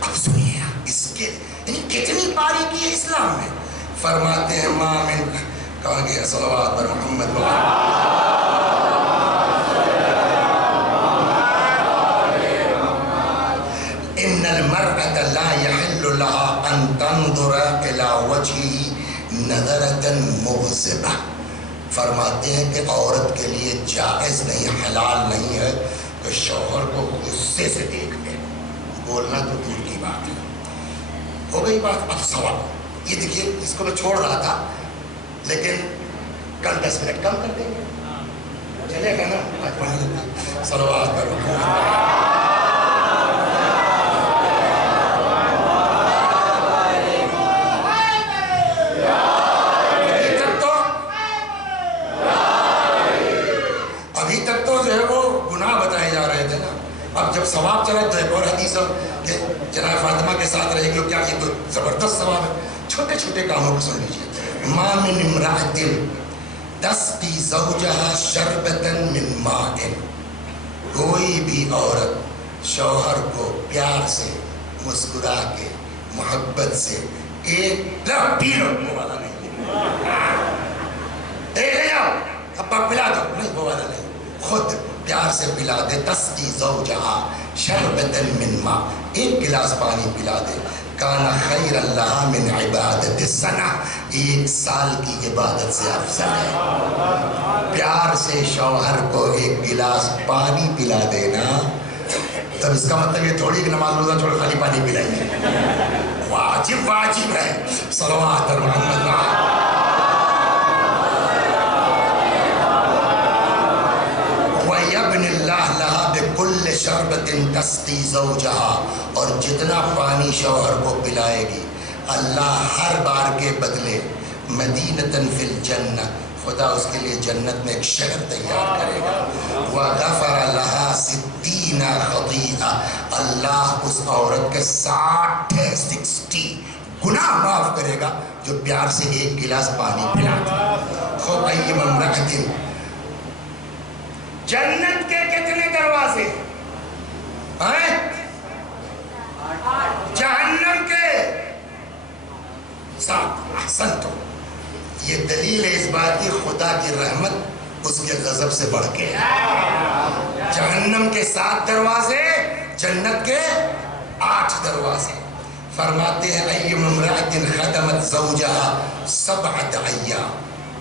اب سنیے اس کے یعنی کتنی باریکی ہے اسلام میں. فرماتے ہیں ما من، کہاں گیا؟ صلوات پر محمد. ان المرأة لا يحل لها ان تنظر الى وجهه نظرة مغضبة. فرماتے ہیں کہ عورت کے لیے جائز نہیں، حلال نہیں ہے کہ شوہر کو غصے سے دیکھ لے. بولنا تو دور کی بات ہے. ہو گئی بات. اب سوال یہ دیکھیے، اس کو میں چھوڑ رہا تھا لیکن کل 10 منٹ کم کر دیں گے. چلے گا نا آج پڑھ لیتے صلوات کرو اب جب ثواب چلا تو ایک اور حدیث کہ جناب فاطمہ کے ساتھ رہے گی کیا یہ تو زبردست ثواب ہے چھوٹے چھوٹے کاموں کو سن لیجیے ما من امرأۃ تسقی زوجہا شربتا من ماء کوئی بھی عورت شوہر کو پیار سے مسکرا کے محبت سے ایک لو پی لو وہ والا نہیں لے جاؤ ابا پلا دو نہیں وہ والا نہیں خود پیار سے پلا دے تسقی زوجہا شربتا من ماء ایک گلاس پانی پلا دے کانا خیر اللہ من عبادت السنہ ایک سال کی عبادت سے افضل ہے پیار سے شوہر کو ایک گلاس پانی پلا دینا تب اس کا مطلب یہ تھوڑی کہ نماز روزہ چھوڑ خالی پانی پلائیے واجب واجب ہے صلوات محمد وَيَبْنِ اللَّهِ لَهَا بِكُلِّ شَرْبَةٍ تَسْقِي زَوْجَهَا اور جتنا پانی شوہر کو پلائے گی اللہ ہر بار کے بدلے مدینةً فی الجنہ خدا اس کے لیے جنت میں ایک شہر تیار کرے گا وَغَفَرَ لَهَا 60 خَطِيئَةً اللہ اس عورت کے 60 گناہ معاف کرے گا جو پیار سے ایک گلاس پانی پلاتی خُبَيِّ مَمْرَحَةٍ جنت کے کتنے دروازے ہیں جہنم کے 7 احسن تو یہ دلیل ہے اس بات کی خدا کی رحمت اس کے غضب سے بڑھ کے جہنم کے 7 دروازے جنت کے 8 دروازے فرماتے ہیں ایم امرأۃ خدمت زوجہا 7 ایام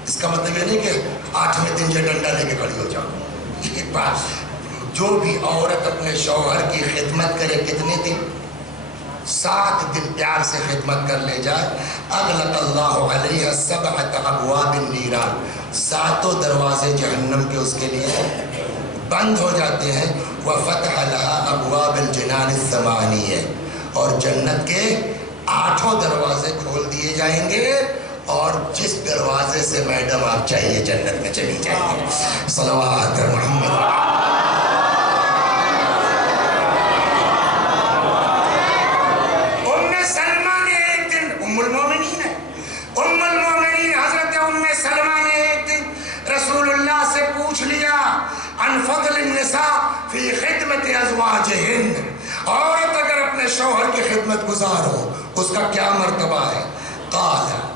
اس کا مطلب یہ نہیں کہ 8ویں دن جو ڈنڈا لے کے کھڑی ہو جاؤ ایک بات جو بھی عورت اپنے شوہر کی خدمت کرے کتنے دن 7 دن پیار سے خدمت کر لے جائے اغلق اللہ علیہ 7 ابواب النیران 7 دروازے جہنم کے اس کے لیے بند ہو جاتے ہیں وفتح لها ابواب الجنان 8 اور جنت کے 8 دروازے کھول دیے جائیں گے اور جس دروازے سے میڈم آپ چاہیے جنت میں چلی جائیں صلوات محمد ام سلمہ نے ایک دن ام المومنین ہے ام المومنین حضرت ام سلمہ نے ایک دن رسول اللہ سے پوچھ لیا عن فضل النساء فی خدمت ازواجہن عورت اگر اپنے شوہر کی خدمت گزار ہو اس کا کیا مرتبہ ہے قال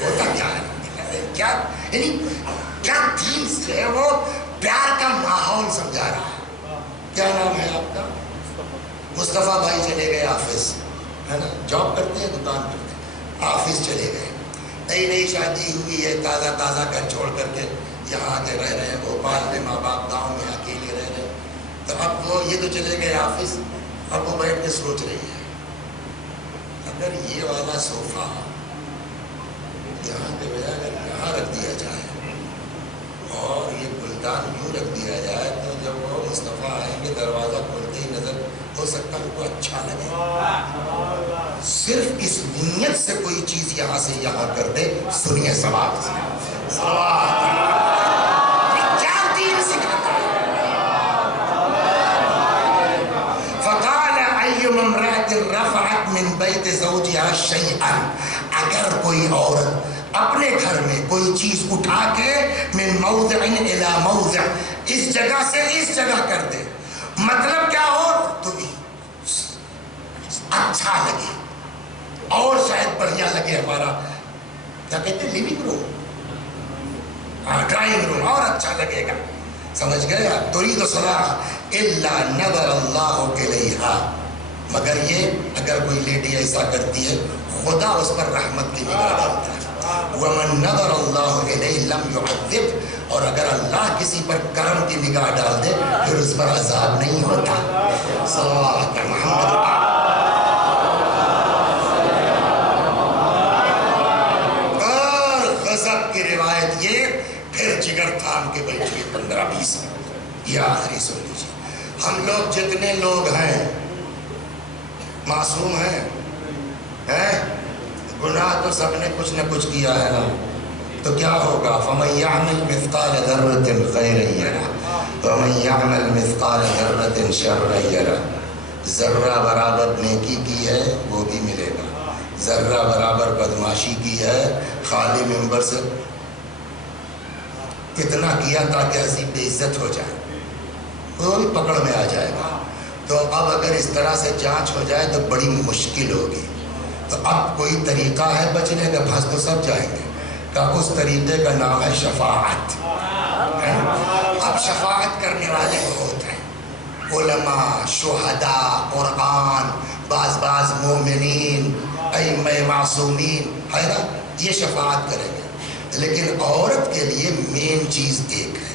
ہوتا کیا ہے کیا دین سے ہے وہ پیار کا ماحول سمجھا رہا ہے کیا نام ہے آپ کا مصطفیٰ بھائی چلے گئے آفس ہے نا جاب کرتے ہیں دکان کرتے ہیں آفس چلے گئے نئی نئی شادی ہوئی ہے تازہ تازہ گھر چھوڑ کر کے یہاں آ کے رہ رہے ہیں بھوپال میں ماں باپ گاؤں میں اکیلے رہ رہے ہیں تو اب وہ یہ تو چلے گئے آفس اب وہ بیٹھ کے سوچ رہی ہے اگر یہ والا صوفہ یہاں کے بجائے اگر یہاں رکھ دیا جائے اور یہ گلدان یوں رکھ دیا جائے تو جب وہ مصطفیٰ آئیں گے دروازہ کھولتے ہی نظر ہو سکتا ہے ان کو اچھا لگے صرف اس نیت سے کوئی چیز یہاں سے یہاں کر دے سنیے ثواب کیا دین سکھاتا ہے فقال ایم امرأۃ رفعت من بیت زوجها شیئا اگر کوئی عورت اپنے گھر میں کوئی چیز اٹھا کے من موضع الى موضع اس جگہ سے اس جگہ کر دے مطلب کیا ہو تو اچھا لگے اور شاید بڑھیا لگے ہمارا کیا کہتے ہیں لیونگ روم ڈرائنگ روم اور اچھا لگے گا سمجھ گئے آپ تريد صلاح الا نظر اللہ الیہا مگر یہ اگر کوئی لیڈی ایسا کرتی ہے خدا اس پر رحمت کی نگاہ ڈالتا ہے وَمَن نَظَرَ اللَّهُ إِلَيْهِ لَمْ يُعَذِّبْ اور اگر اللہ کسی پر کرم کی نگاہ ڈال دے پھر اس پر عذاب نہیں ہوتا صلوات محمد اور غضب کی روایت یہ پھر جگر تھام کے بیٹھیے 15-20 حدیث ہے، یہ آخری سن لیجیے. ہم لوگ جتنے لوگ ہیں معصوم ہیں؟ گناہ تو سب نے کچھ نہ کچھ کیا ہے نا. تو کیا ہوگا؟ فَمَن يَعْمَلْ مِثْقَالَ ذَرَّةٍ خَيْرًا يَرَهُ وَمَن يَعْمَلْ مِثْقَالَ ذَرَّةٍ شَرًّا يَرَهُ. ذرہ برابر نیکی کی ہے وہ بھی ملے گا، ذرہ برابر بدماشی کی ہے خالی ممبر سے کتنا کیا تاکہ عظیم بے عزت ہو جائے وہ بھی پکڑ میں آ جائے گا. تو اب اگر اس طرح سے جانچ ہو جائے تو بڑی مشکل ہوگی. تو اب کوئی طریقہ ہے بچنے کا؟ پھنس تو سب جائیں گے. کہ اس طریقے کا نام ہے شفاعت. اب شفاعت کرنے والے بہت ہیں، علماء، شہداء، قرآن، بعض مومنین، ائمہ معصومین ہے نا، یہ شفاعت کریں گے. لیکن عورت کے لیے مین چیز ایک ہے،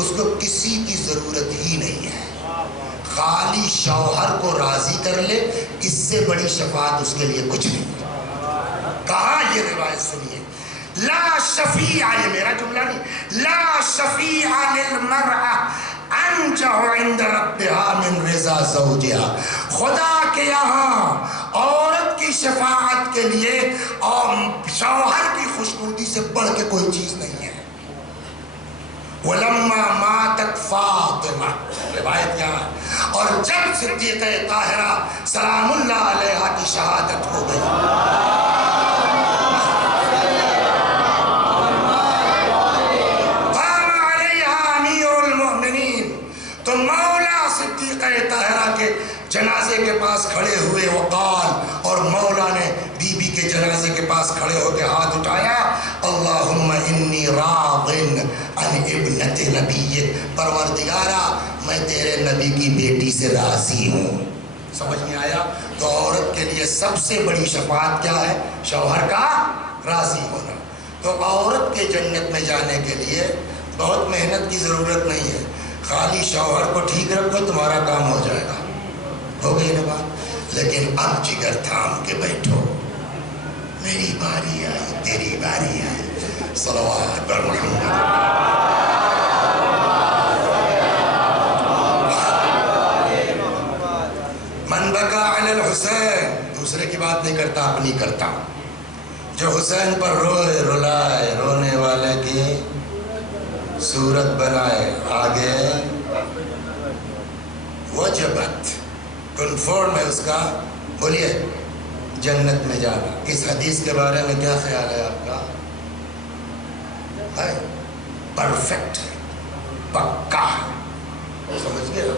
اس کو کسی کی ضرورت ہی نہیں ہے، خالی شوہر کو راضی کر لے، اس سے بڑی شفاعت اس کے لیے کچھ نہیں. کہا یہ روایت سنیے، لا شفیع، یہ میرا جملہ نہیں، لا شفیع للمرأة انجح عند ربها من رضا زوجها. خدا کے یہاں عورت کی شفاعت کے لیے اور شوہر کی خوشنودی سے بڑھ کے کوئی چیز نہیں ہے. وَلَمَّا مَاتَتْ فَاطِمَةٌ، روایت کیا ہے، اور جب صدیقہ طاہرہ سلام اللہ علیہا کی شہادت ہو گئی، تو مولا صدیقہ طاہرہ کے جنازے کے پاس کھڑے ہوئے وقال، اور مولا نے بی بی کے جنازے کے پاس کھڑے ہو کے ہاتھ اٹھایا، اللہم انی راض عن ابنت نبیک، پروردگارا میں تیرے نبی کی بیٹی سے راضی ہوں. سمجھ میں آیا؟ تو عورت کے لیے سب سے بڑی شفاعت کیا ہے؟ شوہر کا راضی ہونا. تو عورت کے جنت میں جانے کے لیے بہت محنت کی ضرورت نہیں ہے، خالی شوہر کو ٹھیک رکھو تمہارا کام ہو جائے گا. ہو گئی نا بات؟ لیکن اب جگر تھام کے بیٹھو، میری باری آئی، تیری باری آئی. صلوات بر محمد. من بکا علی الحسین، دوسرے کی بات نہیں کرتا، اپنی کرتا ہوں. جو حسین پر روئے رلائے، رونے والے کی صورت بنائے، آگے وجبت، کنفرم ہے اس کا. بولیے جنت میں جانا. اس حدیث کے بارے میں کیا خیال ہے آپ کا؟ ہے پرفیکٹ ہے، پکا. سمجھ گئے نا؟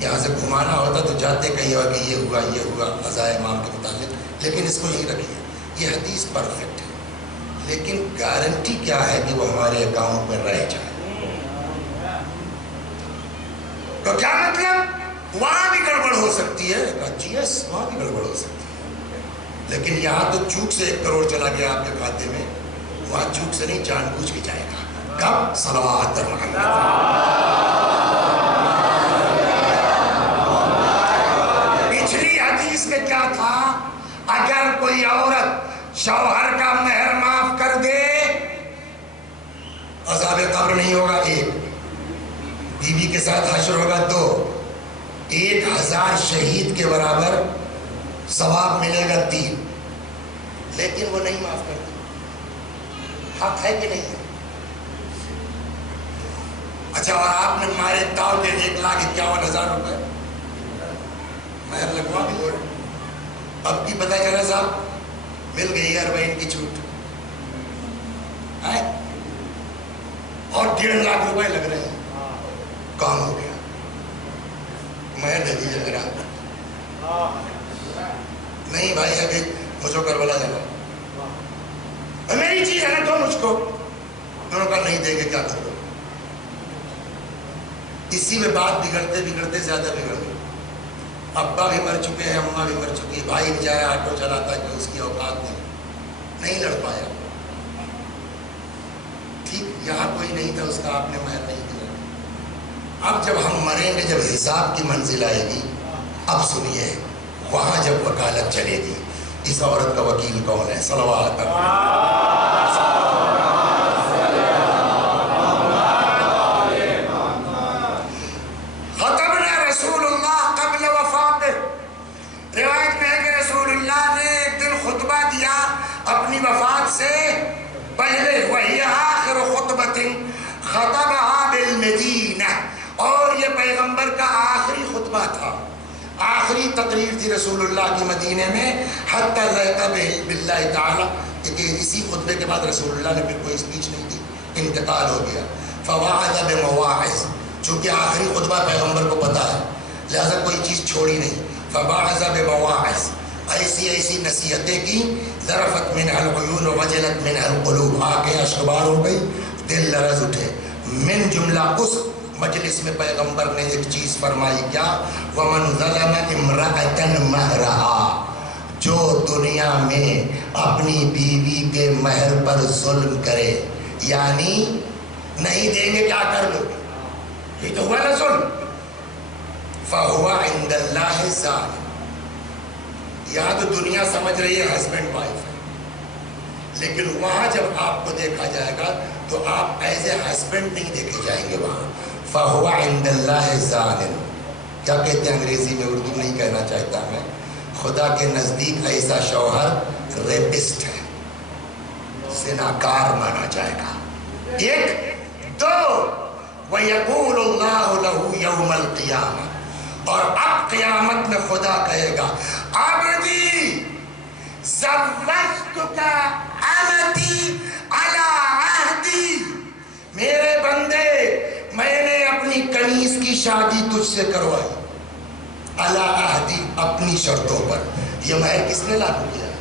یہاں سے گھمانا ہوتا تو جاتے کہیں ہوا کہ یہ ہوا قضاء امام کے متعلق، لیکن اس کو یہی رکھیے، یہ حدیث پرفیکٹ ہے. لیکن گارنٹی کیا ہے کہ وہ ہمارے اکاؤنٹ میں رہ جائے؟ تو کیا مطلب؟ وہاں بھی گڑبڑ ہو سکتی ہے. یس، وہاں بھی گڑبڑ ہو سکتی ہے، لیکن یہاں تو چوک سے 1 کروڑ چلا گیا آپ کے کھاتے میں، وہاں چوک سے نہیں، جان بوجھ کے جائے گا. کب؟ صلوات بر محمد. پچھلی حدیث میں کیا تھا؟ اگر کوئی عورت شوہر کا مہر معاف کر دے، عذاب قبر نہیں ہوگا 1، بیوی کے ساتھ حشر ہوگا 2، 1000 شہید کے برابر ثواب ملے گا 3. لیکن وہ نہیں معاف کرتی. حق ہے کہ نہیں ہے؟ اچھا، اور آپ نے مارے تاؤ کے 1,51,000 روپے مہر لگوا بھی. اب بھی پتہ چلا صاحب مل گئی 40 کی چھوٹ، اور 1.5 لاکھ روپے لگ رہے ہیں. کام ہو گیا. میں دے دیجیے ذرا. نہیں بھائی ابھی مجھے کربلا جانا، میری چیز ہے نا، تو مجھ کو. انہوں نے کہا نہیں دیں گے، کیا کرو. اسی میں بات بگڑتے زیادہ بگڑ گئی. ابا بھی مر چکے ہیں، اماں بھی مر چکی ہے، بھائی بیچارہ آٹو چلاتا ہے کہ اس کی اوقات نہیں لڑ پایا. ٹھیک، یہاں کوئی نہیں تھا اس کا، آپ نے مہر نہیں دیا. اب جب ہم مریں گے، جب حساب کی منزل آئے گی، اب سنیے، وہاں جب وکالت چلے گی، اس عورت کا وکیل کون ہے؟ صلوات اللہ. اپنی وفات سے پہلے، وہی آخر خطبۃ خطبها بالمدینہ، اور یہ پیغمبر کا آخری خطبہ تھا، آخری تقریر تھی رسول اللہ کی مدینے میں، حتی لحق باللہ تعالی، کہ اسی خطبے کے بعد رسول اللہ نے پھر کوئی اسپیچ نہیں دی، انتقال ہو گیا۔ فوعظ بمواعظ، چونکہ آخری خطبہ پیغمبر کو پتا ہے لہذا کوئی چیز چھوڑی نہیں، فوعظ بمواعظ، ایسی ایسی نصیحتیں کی، ذرفت منها العیون وجلت منها القلوب، آنکھیں اشکبار ہو گئی، دل لرز اٹھے۔ من جملہ اس مجلس میں پیغمبر نے ایک چیز فرمائی، کیا؟ وَمَنْ ظَلَمَ امْرَأَةً مَهْرَهَا، جو دنیا میں اپنی بیوی کے مہر پر ظلم کرے، یعنی نہیں دیں گے کیا کر لو، یہ تو ہوا نا ظلم، فَهُوَ عِنْدَ اللَّهِ زَانٍ، یہاں تو دنیا سمجھ رہی ہے ہسبینڈ وائف ہے، لیکن وہاں جب آپ کو دیکھا جائے گا تو آپ ایز اے ہسبینڈ نہیں دیکھے جائیں گے وہاں۔ فَهُوَ عِنْدَ اللَّهِ زَانٍ، کیا کہتے ہیں انگریزی میں، اردو نہیں کہنا چاہتا میں، خدا کے نزدیک ایسا شوہر ریپسٹ ہے، زناکار مانا جائے گا۔ ایک دو، وَيَقُولُ اللَّهُ لَهُ يَوْمَ الْقِيَامَةِ، اور اب قیامت میں خدا کہے گا، عبدی زوجتک امتی علی عہدی، میرے بندے میں نے اپنی کنیز کی شادی تجھ سے کروائی، علی عہدی، اپنی شرطوں پر۔ یہ مہر کس نے لاگو کیا ہے؟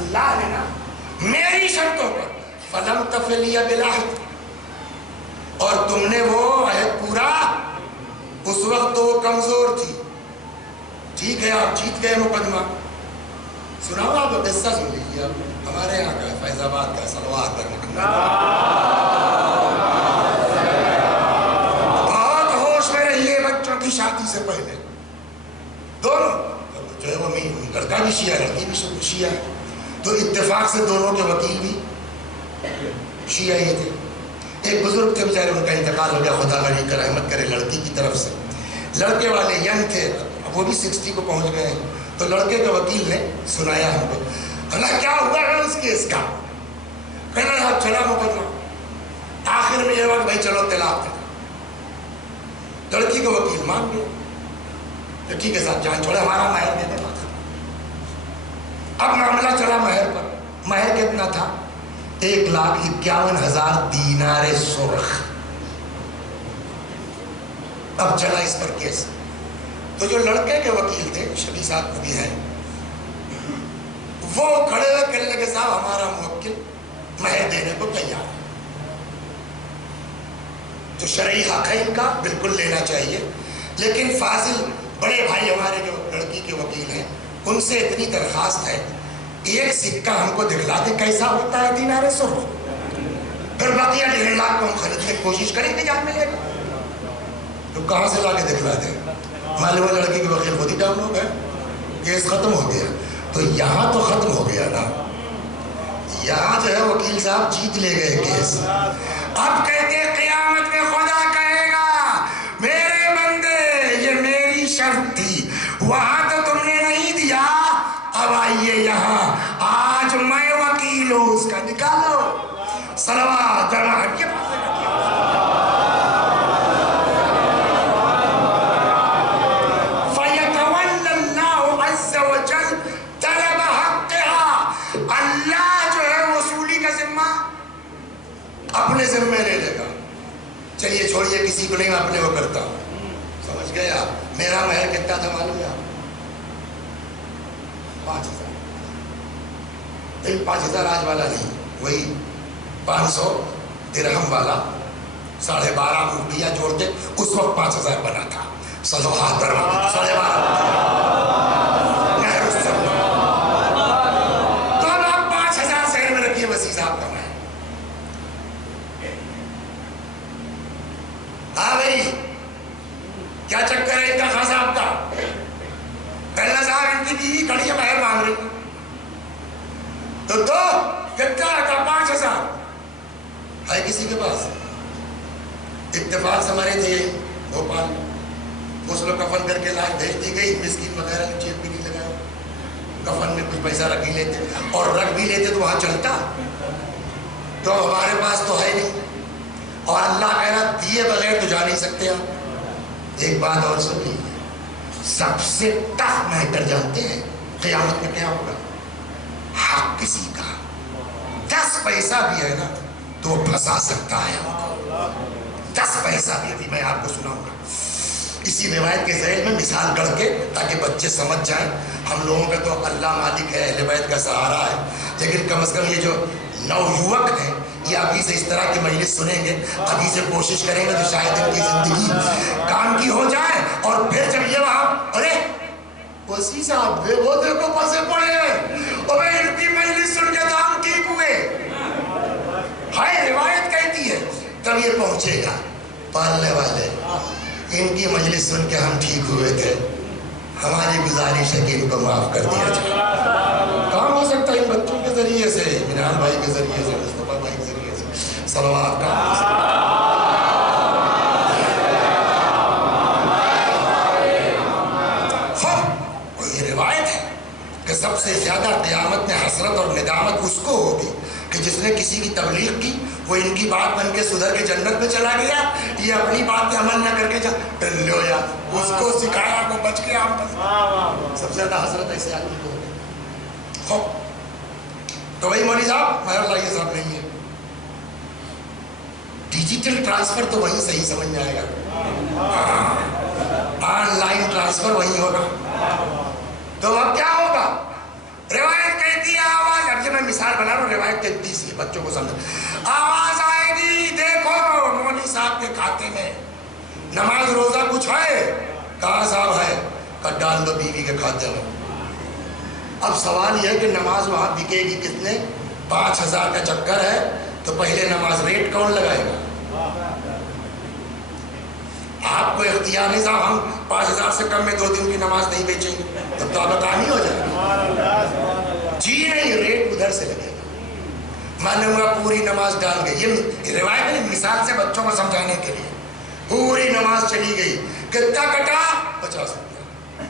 اللہ نے نا، میری شرطوں پر۔ فلم تفلی بالعہد، اور تم نے وہ عہد پورا، اس وقت تو وہ کمزور تھی، ٹھیک ہے آپ جیت گئے مقدمہ، سناؤ آپ قصہ سن لیجیے، آپ ہمارے یہاں کا فیض آباد کا صلوات پر بہت ہوش میں رہیے بچوں کی شادی سے پہلے، دونوں جو ہے وہ لڑکا بھی شیعہ لڑکی بھی شیعہ ہے، تو اتفاق سے دونوں کے وکیل بھی شیعہ ہی تھے۔ ایک بزرگ تھے بیچارے، ان کا انتقال ہو گیا، خدا غنی کا رحمت کرے، لڑکی کی طرف سے، لڑکے والے ینگ تھے، اب وہ بھی 60 کو پہنچ گئے ہیں، تو لڑکے کے وکیل نے سنایا ہم کو، اللہ کیا ہوا ہے اس کیس کا، کہنا ہے چلا مقدمہ، آخر میں یہ وقت بھائی چلو طلاق دے، لڑکی کا وکیل مان گیا، تو ٹھیک ہے صاحب جان چھوڑے، ہمارا مہر دے دے۔ اب معاملہ چلا مہر پر، مہر کتنا تھا؟ 1,51,000 دینار سرخ۔ اب چلا اس پر کیس، تو جو لڑکے کے وکیل تھے، شبی صاحب کو بھی ہیں، وہ کھڑے ہوئے کہنے لگے صاحب ہمارا موکل مہر دینے کو تیار ہے، تو شرعی حق ہے ان کا، بالکل لینا چاہیے، لیکن فاضل بڑے بھائی ہمارے جو لڑکی کے وکیل ہیں، ان سے اتنی درخواست ہے، ایک سکہ ہم کو دکھلا دے کیسا ہوتا ہے دینار سرخ، پھر بقیہ 1.5 لاکھ کو ہم خریدنے کی کوشش کریں گے جہاں ملے گا۔ تو کہاں سے لا کے دکھلا دیں؟ معلوم ہے لڑکی کے وکیل خود ہی ڈاؤن ہو گئے، کیس ختم ہو گیا۔ تو یہاں تو ختم ہو گیا نا، یہاں جو ہے وکیل صاحب جیت لے گئے کیس۔ اب کہتے قیامت میں خدا کہے گا میرے بندے یہ میری شرط تھی، وہاں تو تم نے نہیں دیا، اب آئیے یہاں، آج میں وکیل ہوں، اس کا نکالو صلوات کے پاس۔ فَيَتَوَلَّ اللَّهُ عَزَّ وَجَلَّ طَلَبَ حَقِّهَا، اللہ جو ہے وصولی کا ذمہ اپنے ذمہ لے لے گا، چلیے چھوڑیے کسی کو نہیں، میں اپنے کو کرتا ہوں، سمجھ گئے آپ؟ میرا مہر کتنا تھا معلوم ہے آپ؟ 5,000، 5,000 آج والا نہیں، وہی 500 درہم والا، 12.5 روپیہ جوڑ کے اس وقت 5,000 بنا تھا، صلوات پر 12.5 مہر اس سے ہوا۔ تو اب آپ 5,000 ذہن میں رکھیے وسیع صاحب کا مہر۔ ہاں بھائی کیا چکر ہے ان کا خاصا آپ کا؟ پہلا صاحب ان کی بیوی کھڑی ہے مہر مانگ رہی، تو دو کتنا کا 5,000 ہے کسی کے پاس؟ اتفاق سے ہمارے تھے بھوپال، غسل و کفن کر کے لاش بھیج دی گئی، مسکین وغیرہ نے چیک بھی نہیں لگایا، کفن میں کچھ پیسہ رکھ ہی لیتے، اور رکھ بھی لیتے تو وہاں چلتا، تو ہمارے پاس تو ہے نہیں، اور اللہ کہہ رہا دیے بغیر تو جا نہیں سکتے آپ۔ ایک بات اور سن لیجیے، سب سے ٹف میٹر جانتے ہیں قیامت میں کیا ہوگا؟ حق کسی کا 10 پیسہ بھی ہے نا تو وہ پھنسا سکتا ہے ہم کو، 10 پیسہ بھی ابھی میں آپ کو سناؤں گا اسی روایت کے ذیل میں مثال کر کے، تاکہ بچے سمجھ جائیں۔ ہم لوگوں کا تو اللہ مالک ہے، اہل بیت کا سہارا ہے، لیکن کم از کم یہ جو نوجوان ہیں یہ ابھی سے اس طرح کی مجلس سنیں گے، ابھی سے کوشش کریں گے تو شاید ان کی زندگی کام کی ہو جائے، اور پھر جب یہ وہاں ارے وسیع صاحب وہ دیکھو پھنسے پڑے ہیں، اور میں ان کی مجلس سن کے تو ہم ٹھیک ہوئے، ہائے روایت کہتی ہے، تب یہ پہنچے گا پالنے والے ان کی مجلس سن کے ہم ٹھیک ہوئے تھے، ہماری گزارش ہے کہ ان کو معاف کر دیا جائے۔ کام ہو سکتا ہے ان بچوں کے ذریعے سے، منال بھائی کے ذریعے سے، مصطفیٰ بھائی کے ذریعے سے، صلوات کا یہ روایت ہے کہ سب سے زیادہ قیامت میں حسرت اور ندامت اس کو ہوگی کہ جس نے کسی کی تبلیغ کی، وہ ان کی بات بن کے سدھر کے جنت میں چلا گیا، یہ اپنی بات پہ عمل نہ کر کے لو یا اس کو سکھایا وہ بچ گیا آپس۔ سب سے زیادہ حسرت ایسے آدمی کو ہوگی۔ تو وہی مولوی صاحب مہر اللہ یہ صاحب نہیں ہے، ڈیجیٹل ٹرانسفر تو وہیں صحیح سمجھ میں آئے گا، آن لائن ٹرانسفر وہیں ہوگا، تو اب کیا ہوگا؟ روایت کہتی ہے آواز، اب یہ میں مثال بنا رہا ہوں، روایت کہتی ہے بچوں کو سمجھ، آواز آئے گی دیکھو مولوی صاحب کے کھاتے میں نماز روزہ کچھ ہے، کہاں صاحب ہے، کہ ڈال دو بیوی کے کھاتے میں۔ اب سوال یہ ہے کہ نماز وہاں بکے گی کتنے؟ 5000 کا چکر ہے تو پہلے نماز ریٹ کون لگائے گا؟ آپ کو اختیار نہیں صاحب ہم 5000 سے کم میں 2 دن کی نماز نہیں بیچیں گے، تب تو آپ کام ہی ہو جائے گا، جی نہیں ریٹ ادھر سے لگے گا، معلوم ہوا پوری نماز ڈال گئی، یہ روایت ہے مثال سے بچوں کو سمجھانے کے لیے، پوری نماز چلی گئی، کتنا کٹا؟ 50 روپیہ،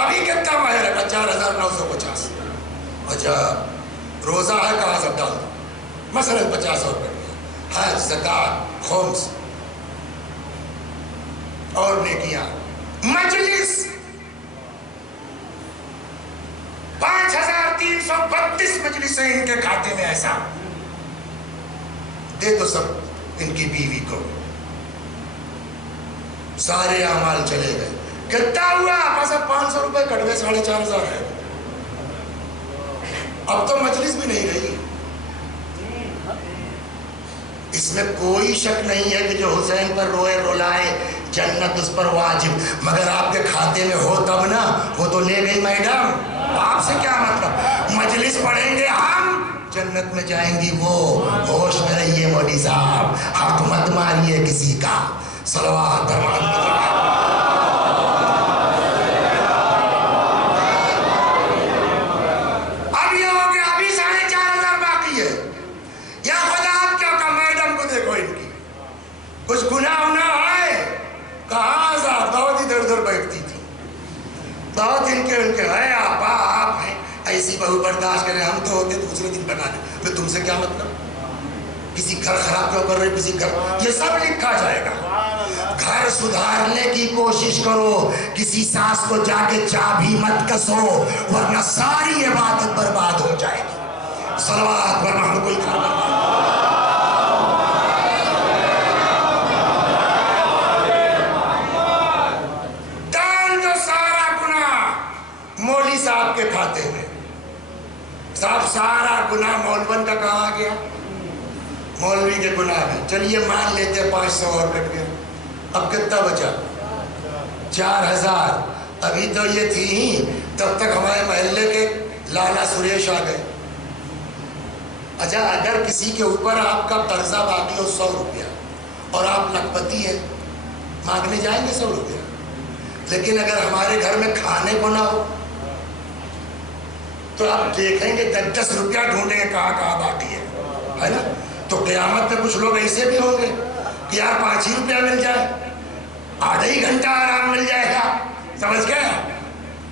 ابھی کتنا ماہر ہے؟ 4950، اچھا روزہ ہے کہاں سے ڈال دو، مثلا 50 روپے، حج زکات خمس اور نیکیاں، مجلس 5332 مجلسیں ان کے کھاتے میں، ایسا دے دو سب ان کی بیوی کو، سارے اعمال چلے گئے، کتنا ہوا؟ بس اب 500 روپے کٹ گئے، 4500 ہے، اب تو مجلس بھی نہیں رہی۔ اس میں کوئی شک نہیں ہے کہ جو حسین پر روئے رولائے جنت اس پر واجب، مگر آپ کے کھاتے میں ہو تب نا، وہ تو لے گئی میڈم، آپ سے کیا مطلب؟ مجلس پڑھیں گے ہم، جنت میں جائیں گی وہ، ہوش میں رہیے مولوی صاحب، حق مت ماریے کسی کا، صلوات اب یہ ہو گیا، ابھی 4500 باقی ہے، یا خدا آپ کیا کہا میڈم کو دیکھو ان کی کچھ گناہ نہ ہے، کہاں آزاد، بہت ادھر ادھر بیٹھتی تھی، بہت ان کے ہے آپ ہیں، ایسی بہو برداشت کریں، ہم تو ہوتے دوسرے دن بنا دیں، میں تم سے کیا مطلب، کسی گھر خراب کیوں کر رہے، کسی گھر، یہ سب لکھا جائے گا، گھر سدھارنے کی کوشش کرو، کسی ساس کو جا کے چابی مت کسو، ورنہ ساری عبادت برباد ہو جائے گی، صلوات ورنہ ہم کوئی گھر برباد صاحب کے کھاتے میں، صاحب سارا گناہ مولون کا کہاں گیا؟ مولوی کے گناہ میں، چلیے مان لیتے 500 اور کٹ گیا، اب کتنا بچا؟ 4000، ابھی تو یہ تھی ہی، تب تک ہمارے محلے کے لالا سریش آ گئے۔ اچھا اگر کسی کے اوپر آپ کا قرضہ باقی ہو 100 روپیہ اور آپ لکھپتی ہیں، مانگنے جائیں گے 100 روپیہ، لیکن اگر ہمارے گھر میں کھانے کو نہ ہو تو آپ دیکھیں گے 10 روپیہ ڈھونڈیں گے کہاں کہاں باقی ہے نا؟ تو قیامت میں کچھ لوگ ایسے بھی ہوں گے کہ یار 5 ہی روپیہ مل جائے، آدھا ہی گھنٹہ آرام مل جائے گا، سمجھ گئے؟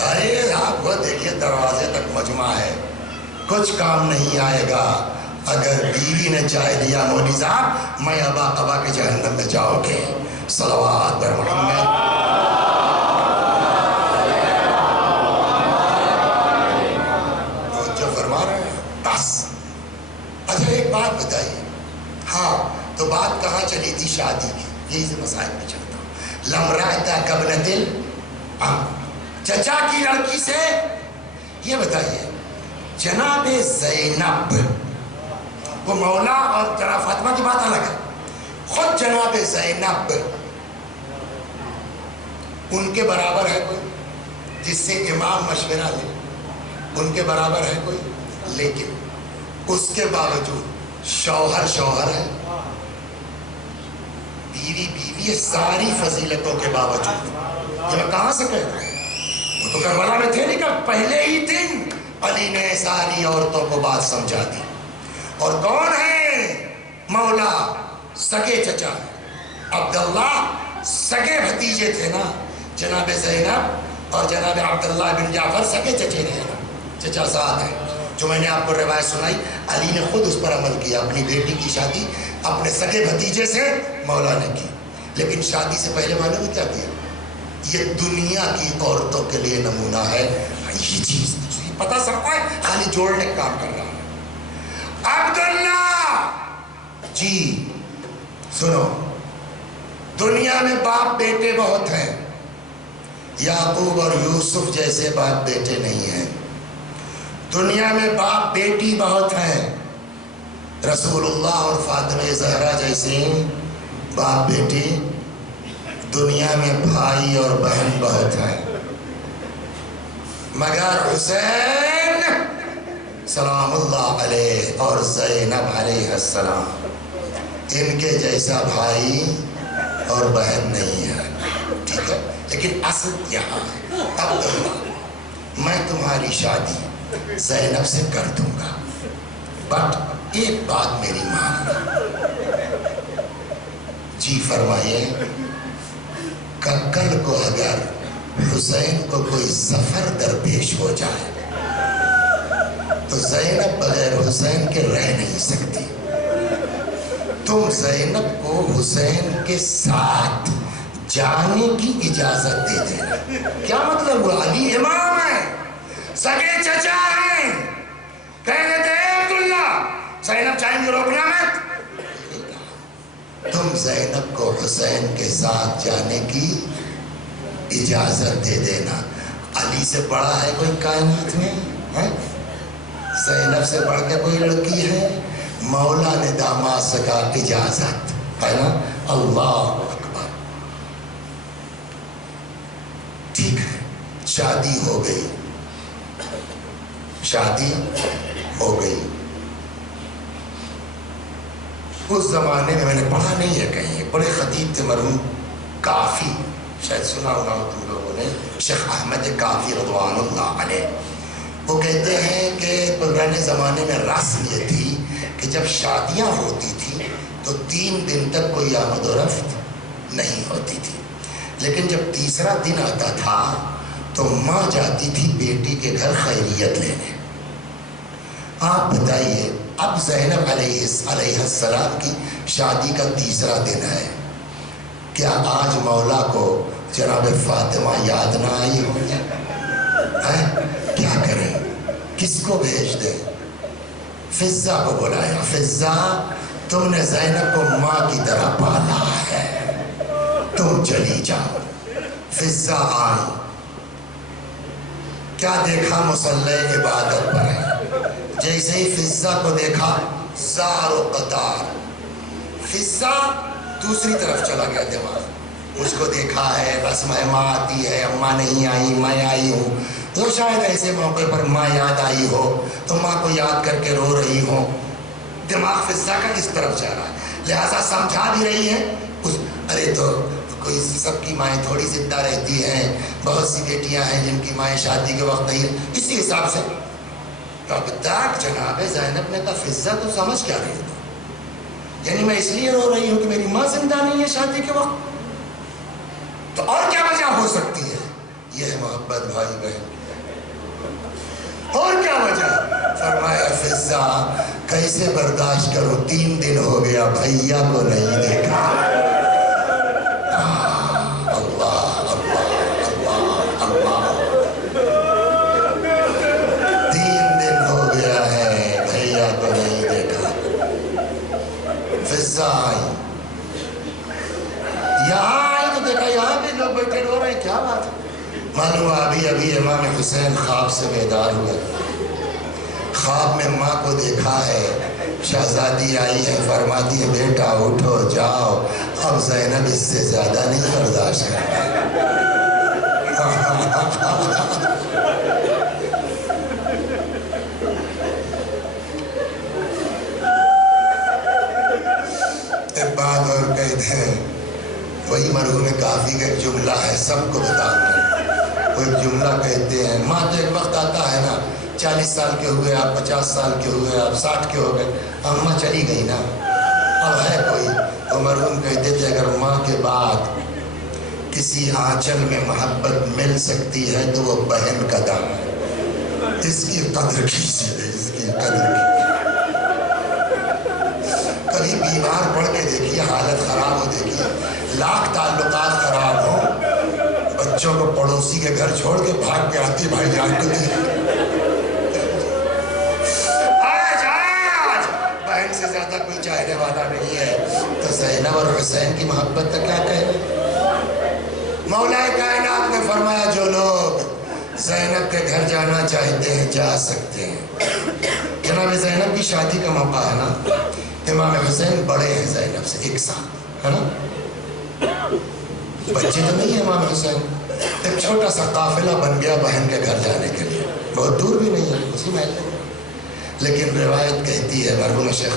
ارے آپ وہ دیکھیے دروازے تک مجمع ہے، کچھ کام نہیں آئے گا اگر بیوی نے چاہ لیا مولوی صاحب میں ابا ابا کے جہنم میں جاؤ گے. صلوات بر محمد. تو جو فرما رہے ہیں بس. اچھا ایک بات بتائیے، ہاں تو بات کہاں چلی تھی؟ شادی کی. یہی سے مسائل میں چلتا ہوں. لمرأتا کابنۃ العم، چچا کی لڑکی سے. یہ بتائیے جناب زینب، وہ مولا اور جناب فاطمہ کی بات الگ ہے. خود جناب زینب ان کے برابر ہے کوئی جس سے امام مشورہ لے؟ ان کے برابر ہے کوئی؟ لیکن اس کے باوجود شوہر شوہر ہے، بیوی بیوی ہے، ساری فضیلتوں کے باوجود. یہ میں کہاں سے کہہ رہا ہوں؟ وہ تو کربلا میں تھے نہیں کہ پہلے ہی دن علی نے ساری عورتوں کو بات سمجھا دی. اور کون ہے مولا؟ سگے چچا عبداللہ، سگے بھتیجے تھے نا جناب زینب اور جناب عبداللہ بن جعفر، سگے چچے رہے نا، چچا ساتھ ہیں. جو میں نے آپ کو روایت سنائی، علی نے خود اس پر عمل کیا. اپنی بیٹی کی شادی اپنے سگے بھتیجے سے مولا نے کی. لیکن شادی سے پہلے معلوم کیا کیا؟ یہ دنیا کی عورتوں کے لیے نمونہ ہے. یہ چیز پتہ سب کو ہے، خالی جوڑنے کا کام کر رہا ہے. عبداللہ جی سنو، دنیا میں باپ بیٹے بہت ہیں، یعقوب اور یوسف جیسے باپ بیٹے نہیں ہیں. دنیا میں باپ بیٹی بہت ہیں، رسول اللہ اور فاطمہ زہرا جیسے باپ بیٹی. دنیا میں بھائی اور بہن بہت ہیں، مگر حسین سلام اللہ علیہ اور زینب علیہ السلام ان کے جیسا بھائی اور بہن نہیں ہے. ٹھیک ہے، لیکن اصل یہاں ہے. عبداللہ میں تمہاری شادی زینب سے کر دوں گا، بٹ ایک بات میری ماننا. جی فرمائیے. کل کو اگر حسین کو کوئی ظفر درپیش ہو جائے تو زینب بغیر حسین کے رہ نہیں سکتی. تم زینب کو حسین کے ساتھ جانے کی اجازت دے دینا. کیا مطلب ہوا؟ علی امام ہے، سگے چچا ہیں، کہہ دیتے ہیں عبداللہ زینب چاہیں گے روکنا مت. تم زینب کو حسین کے ساتھ جانے کی اجازت دے دینا. علی سے بڑا ہے کوئی کائنات میں؟ زینب سے بڑھ کے کوئی لڑکی ہے؟ مولا نے داماد سے کہا اجازت ہے نا. اللہ اکبر. ٹھیک ہے، شادی ہو گئی، شادی ہو گئی. اس زمانے میں نے پڑھا نہیں ہے کہیں، بڑے خطیب تھے مرحوم کافی، شاید سنا ہوگا تم لوگوں نے، شیخ احمد کافی رضوان اللہ علیہ. وہ کہتے ہیں کہ پرانے زمانے میں رسم یہ تھی کہ جب شادیاں ہوتی تھی تو 3 دن تک کوئی آمد و رفت نہیں ہوتی تھی. لیکن جب تیسرا دن آتا تھا تو ماں جاتی تھی بیٹی کے گھر خیریت لینے. آپ بتائیے اب زینب علیہ السلام کی شادی کا تیسرا دن ہے، کیا آج مولا کو جناب فاطمہ یاد نہ آئی ہو؟ کیا کریں؟ کس کو بھیج دیں؟ فضہ کو بلایا. فضہ تم نے زینب کو ماں کی طرح پالا ہے، تم چلی جاؤ. فضہ آئی، کیا دیکھا؟ مصلی عبادت پر ہے. جیسے ہی فضہ کو دیکھا زار و قطار، فضہ دوسری طرف چلا گیا دماغ. مجھ کو دیکھا ہے، رسم ماں آتی ہے، اماں نہیں آئی میں آئی ہوں. تو شاید ایسے موقع پر ماں یاد آئی ہو تو ماں کو یاد کر کے رو رہی ہو. دماغ فضہ کا اس طرف جا رہا ہے، لہٰذا سمجھا بھی رہی ہے. ارے تو کوئی سب کی مائیں تھوڑی زندہ رہتی ہیں، بہت سی بیٹیاں ہیں جن کی مائیں شادی کے وقت نہیں. اسی حساب سے تب تک جناب زینب نے کہا فضہ تو سمجھ کیا رہی ہو؟ یعنی میں اس لیے رو رہی ہوں کہ میری ماں زندہ نہیں ہے شادی کے وقت، تو اور کیا وجہ ہو سکتی ہے؟ یہ ہے محبت بھائی بہن. اور کیا وجہ؟ فرمایا فضا کیسے برداشت کرو 3 دن ہو گیا بھیا کو نہیں دیکھا. اللہ اللہ اللہ اللہ 3 دن ہو گیا ہے بھیا کو نہیں دیکھا. فضا آئی, یہاں آئی تو دیکھا یہاں بھی لوگ بیٹھے رو رہے ہیں, کیا بات ہے؟ معلوم ابھی امام حسین خواب سے بیدار ہوئے. خواب میں ماں کو دیکھا ہے, شہزادی آئی ہے, فرماتی ہے بیٹا اٹھو جاؤ, اب زینب اس سے زیادہ نہیں برداشت کرتی. ایک بات اور کہتے ہیں, وہی مرحوم کافی کا ایک جملہ ہے, سب کو بتاتے ہیں. وہ ایک جملہ کہتے ہیں, ماں تو ایک وقت آتا ہے نا 40 سال کے ہوئے آپ, 50 سال کے ہوئے آپ, 60 کے ہو گئے, اماں چلی گئی نا, اب ہے کوئی. وہ مرحوم کہتے تھے اگر ماں کے بعد کسی آنچل میں محبت مل سکتی ہے تو وہ بہن کا دام ہے. اس کی قدر کیجیے, اس کی قدر کیجیے. کبھی بیمار پڑ کے دیکھیے, حالت خراب ہو, دیکھیے لاکھ تعلقات خراب ہوں, بچوں کو پڑوسی کے گھر چھوڑ کے بھاگ کے آتی بھائی جان کو آج بہن سے زیادہ کوئی چاہنے والا نہیں ہے. تو زینب اور حسین کی محبت تو کیا کہیں. مولا کائنات نے فرمایا جو لوگ زینب کے گھر جانا چاہتے ہیں جا سکتے ہیں. جناب زینب کی شادی کا موقع ہے نا, امام حسین بڑے ہیں زینب سے 1 سال, ہے نا, بچے تو نہیں ہیں امام حسین. ایک چھوٹا سا قافلہ بن گیا بہن کے گھر جانے کے لیے, بہت دور بھی نہیں ہے, اسی محلے میں. لیکن روایت کہتی ہے, مرحوم شیخ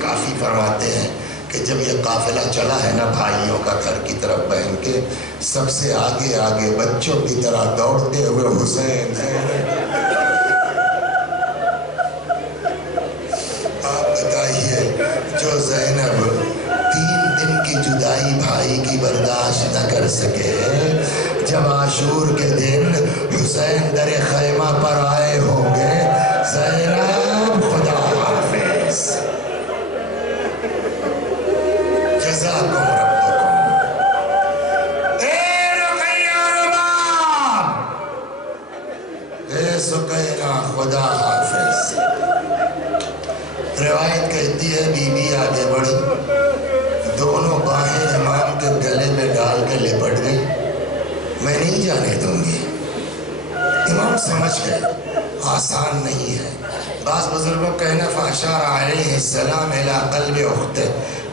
کافی فرماتے ہیں کہ جب یہ قافلہ چلا ہے نا بھائیوں کا گھر کی طرف بہن کے, سب سے آگے آگے بچوں کی طرح دوڑتے ہوئے حسین. آپ بتائیے جو زینب 3 دن کی جدائی بھائی کی برداشت نہ کر سکے, جب عاشور کے دن حسین در خیمہ پر آئے ہوں گے, زینب خدا حافظ, جزاکم ربکم, اے رقیہ رباب, اے سکینہ خدا حافظ. روایت کہتی ہے بی بی آگے بڑھی, دونوں باہیں امام کے گلے میں ڈال کے لپٹ گئی, میں نہیں جانے دوں گی. امام سمجھ گئے آسان نہیں ہے. بعض بزرگوں کہنا فاشار علیہ السلام الی قلب اختے,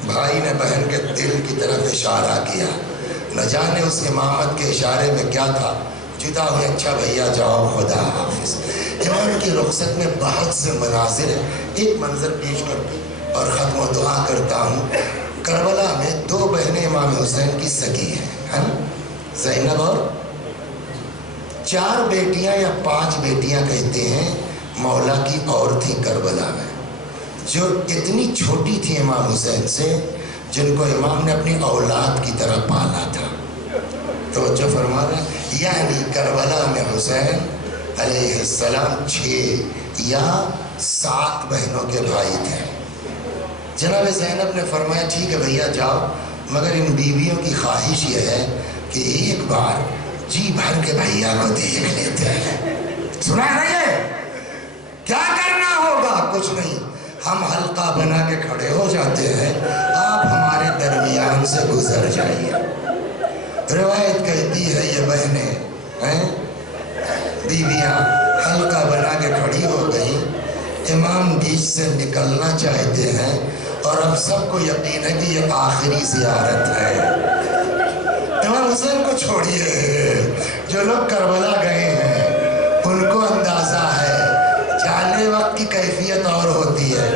بھائی نے بہن کے دل کی طرف اشارہ کیا, نہ جانے اس امامت کے اشارے میں کیا تھا. جدا ہوئے, اچھا بھیا جاؤ خدا حافظ. امام کی رخصت میں بہت سے مناظر ہیں, ایک منظر پیش کر اور ختم و دعا کرتا ہوں. کربلا میں 2 بہنیں امام حسین کی سگی ہیں, ہے نا, زینب اور 4 بیٹیاں یا 5 بیٹیاں کہتے ہیں مولا کی اور تھی کربلا میں, جو اتنی چھوٹی تھی امام حسین سے, جن کو امام نے اپنی اولاد کی طرح پالا تھا. توجہ فرما رہے ہیں, یعنی کربلا میں حسین علیہ السلام 6 یا 7 بہنوں کے بھائی تھے. جناب زینب نے فرمایا ٹھیک ہے بھیا جاؤ, مگر ان بیویوں کی خواہش یہ ہے کہ ایک بار جی بھر کے بھیا کو دیکھ لیتے ہیں. سنا ہے کیا کرنا ہوگا؟ کچھ نہیں, ہم حلقہ بنا کے کھڑے ہو جاتے ہیں, آپ ہمارے درمیان سے گزر جائیے. روایت کہتی ہے یہ بہنیں بیویاں حلقہ بنا کے کھڑی ہو گئی, امام بیچ سے نکلنا چاہتے ہیں, اور اب سب کو یقین ہے کہ یہ آخری زیارت ہے. امام حسین کو چھوڑیے, جو لوگ کربلا گئے ہیں ان کو اندازہ ہے, جانے وقت کی کیفیت اور ہوتی ہے.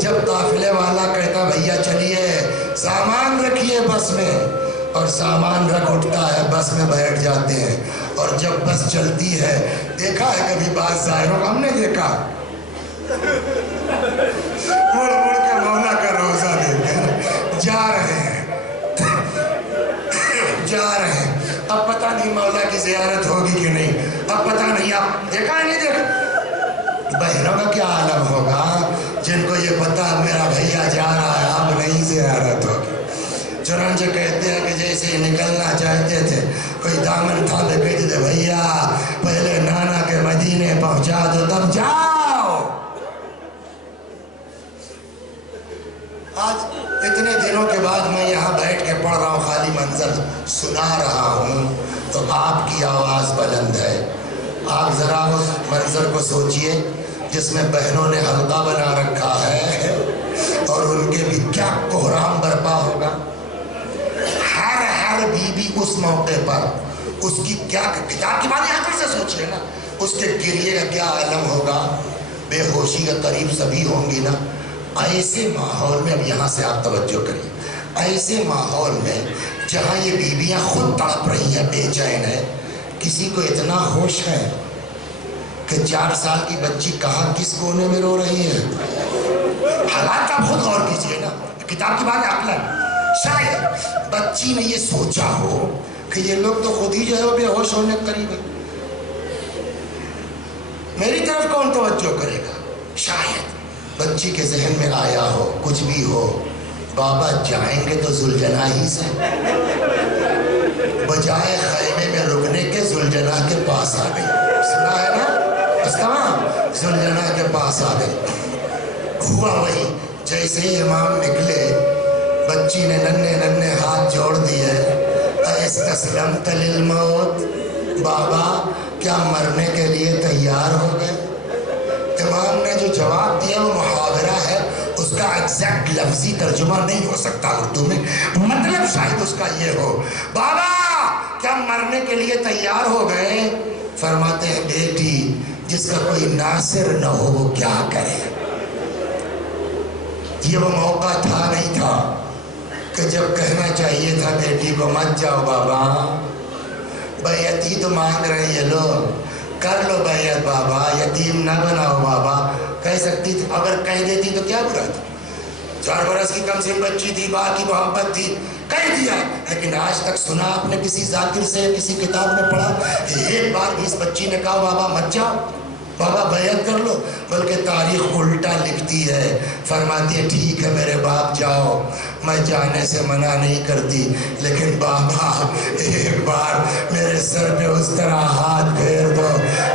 جب قافلے والا کہتا بھیا چلیے سامان رکھیے بس میں, اور سامان رکھ اٹھتا ہے, بس میں بیٹھ جاتے ہیں, اور جب بس چلتی ہے, دیکھا ہے کبھی بعض ظاہروں ہم نے دیکھا مڑ مڑ کے مولا کا روزہ دیتے ہیں, جا رہے ہیں. اب پتہ نہیں مولا کی زیارت کہ نہیں؟ اب پتہ نہیں آپ دیکھا نہیں دیکھا؟ بہنوں کا کیا عالم ہوگا جن کو یہ پتہ میرا بھیا جا رہا ہے، اب نہیں زیارت ہوگی۔ چنانچہ کہتے ہیں کہ جیسے ہی نکلنا چاہتے تھے کوئی دامن تھامے کہتے تھے بھیا پہلے نانا کے مدینے پہنچا دو تب جاؤ۔ آج اتنے دنوں کے بعد میں یہاں بیٹھ کے پڑھ رہا ہوں، خالی منظر سنا رہا ہوں تو آپ کی آواز بلند ہے۔ آپ ذرا اس منظر کو سوچئے جس میں بہنوں نے حلقہ بنا رکھا ہے اور ان کے بھی کیا کوہرام برپا ہوگا۔ ہر بیوی اس موقع پر اس کی کیا کتاب کی بات عقل سے سوچئے نا، اس کے گریے کا کیا عالم ہوگا، بے ہوشی کا قریب سبھی ہوں گی نا۔ ایسے ماحول میں اب یہاں سے آپ توجہ کریے، ایسے ماحول میں جہاں یہ بیویاں خود تڑپ رہی ہیں، بے چین ہے، کسی کو اتنا ہوش ہے کہ 4 سال کی بچی کہاں کس کونے میں رو رہی ہے؟ حالات آپ خود غور کیجئے نا، کتاب کی بات ہے عقلن۔ شاید بچی نے یہ سوچا ہو کہ یہ لوگ تو خود ہی جو ہے وہ بے ہوش ہونے قریب ہے، میری طرف کون توجہ کرے گا؟ شاید بچی کے ذہن میں آیا ہو، کچھ بھی ہو، بابا جائیں گے تو ذوالجناح ہی سے، بجائے خیمے میں رکنے کے ذوالجناح کے پاس آ گئی۔ سنا ہے نا اس کا ذوالجناح کے پاس آ گئی۔ ہوا وہی، جیسے ہی امام نکلے بچی نے ننھے ہاتھ جوڑ دیے، استسلمت للموت، بابا کیا مرنے کے لیے تیار ہو گئے؟ امام نے جو جواب دیا وہ محاورہ ہے، اس کا ایگزیکٹ لفظی ترجمہ نہیں ہو سکتا اردو میں، مطلب شاید اس کا یہ ہو، بابا کیا مرنے کے لیے تیار ہو گئے؟ فرماتے ہیں بیٹی جس کا کوئی ناصر نہ ہو وہ کیا کرے؟ یہ وہ موقع تھا نہیں تھا کہ جب کہنا چاہیے تھا بیٹی کو مت جاؤ بابا، بیعت ہی تو مانگ رہے ہیں یہ لوگ، کر لو بیعت بابا، یتیم نہ بناؤ بابا۔ کہہ سکتی تھی، اگر کہہ دیتی تو کیا برا تھا، 4 برس کی کم سن بچی تھی، باقی محبت تھی، کہہ دیا۔ لیکن آج تک سنا آپ نے کسی ذاکر سے، کسی کتاب میں پڑھا ایک بار بھی اس بچی نے کہا بابا مت جاؤ، بابا بیعت کر لو؟ بلکہ تاریخ الٹا لکھتی ہے، فرماتی ہے ٹھیک ہے میرے باپ جاؤ، میں جانے سے منع نہیں کرتی، لیکن بابا ایک بار میرے سر پہ اس طرح ہاتھ پھیر دو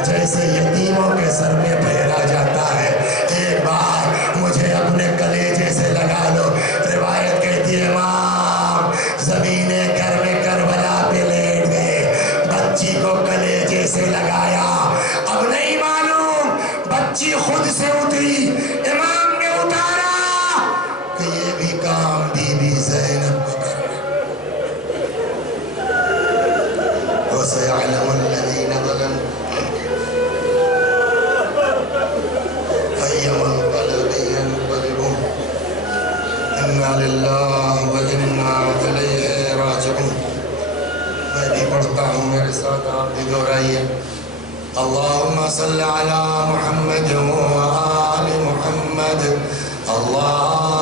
جیسے یتیموں کے سر پہ پھیرا جاتا ہے، ایک بار مجھے اپنے کلیجے سے لگا لو۔ روایت کہتی ہے امام زمین کربلا پہ لیٹ گئے، بچی کو کلیجے سے لگایا، اب نہیں معلوم بچی خود سے اتری، امام نے اتارا کہ یہ بھی کام بی بی زینب کو کرنا۔ وَسَيَعْلَمُ الَّذِينَ ظَلَمُوا أَيَّ مُنقَلَبٍ يَنقَلِبُونَ إِنَّا لِلَّهِ وَإِنَّا إِلَيْهِ رَاجِعُونَ۔ میں بھی پڑھتا ہوں، میرے ساتھ آپ بھی دہرائیے، اللہم صل علی محمد و آل محمد، اللہ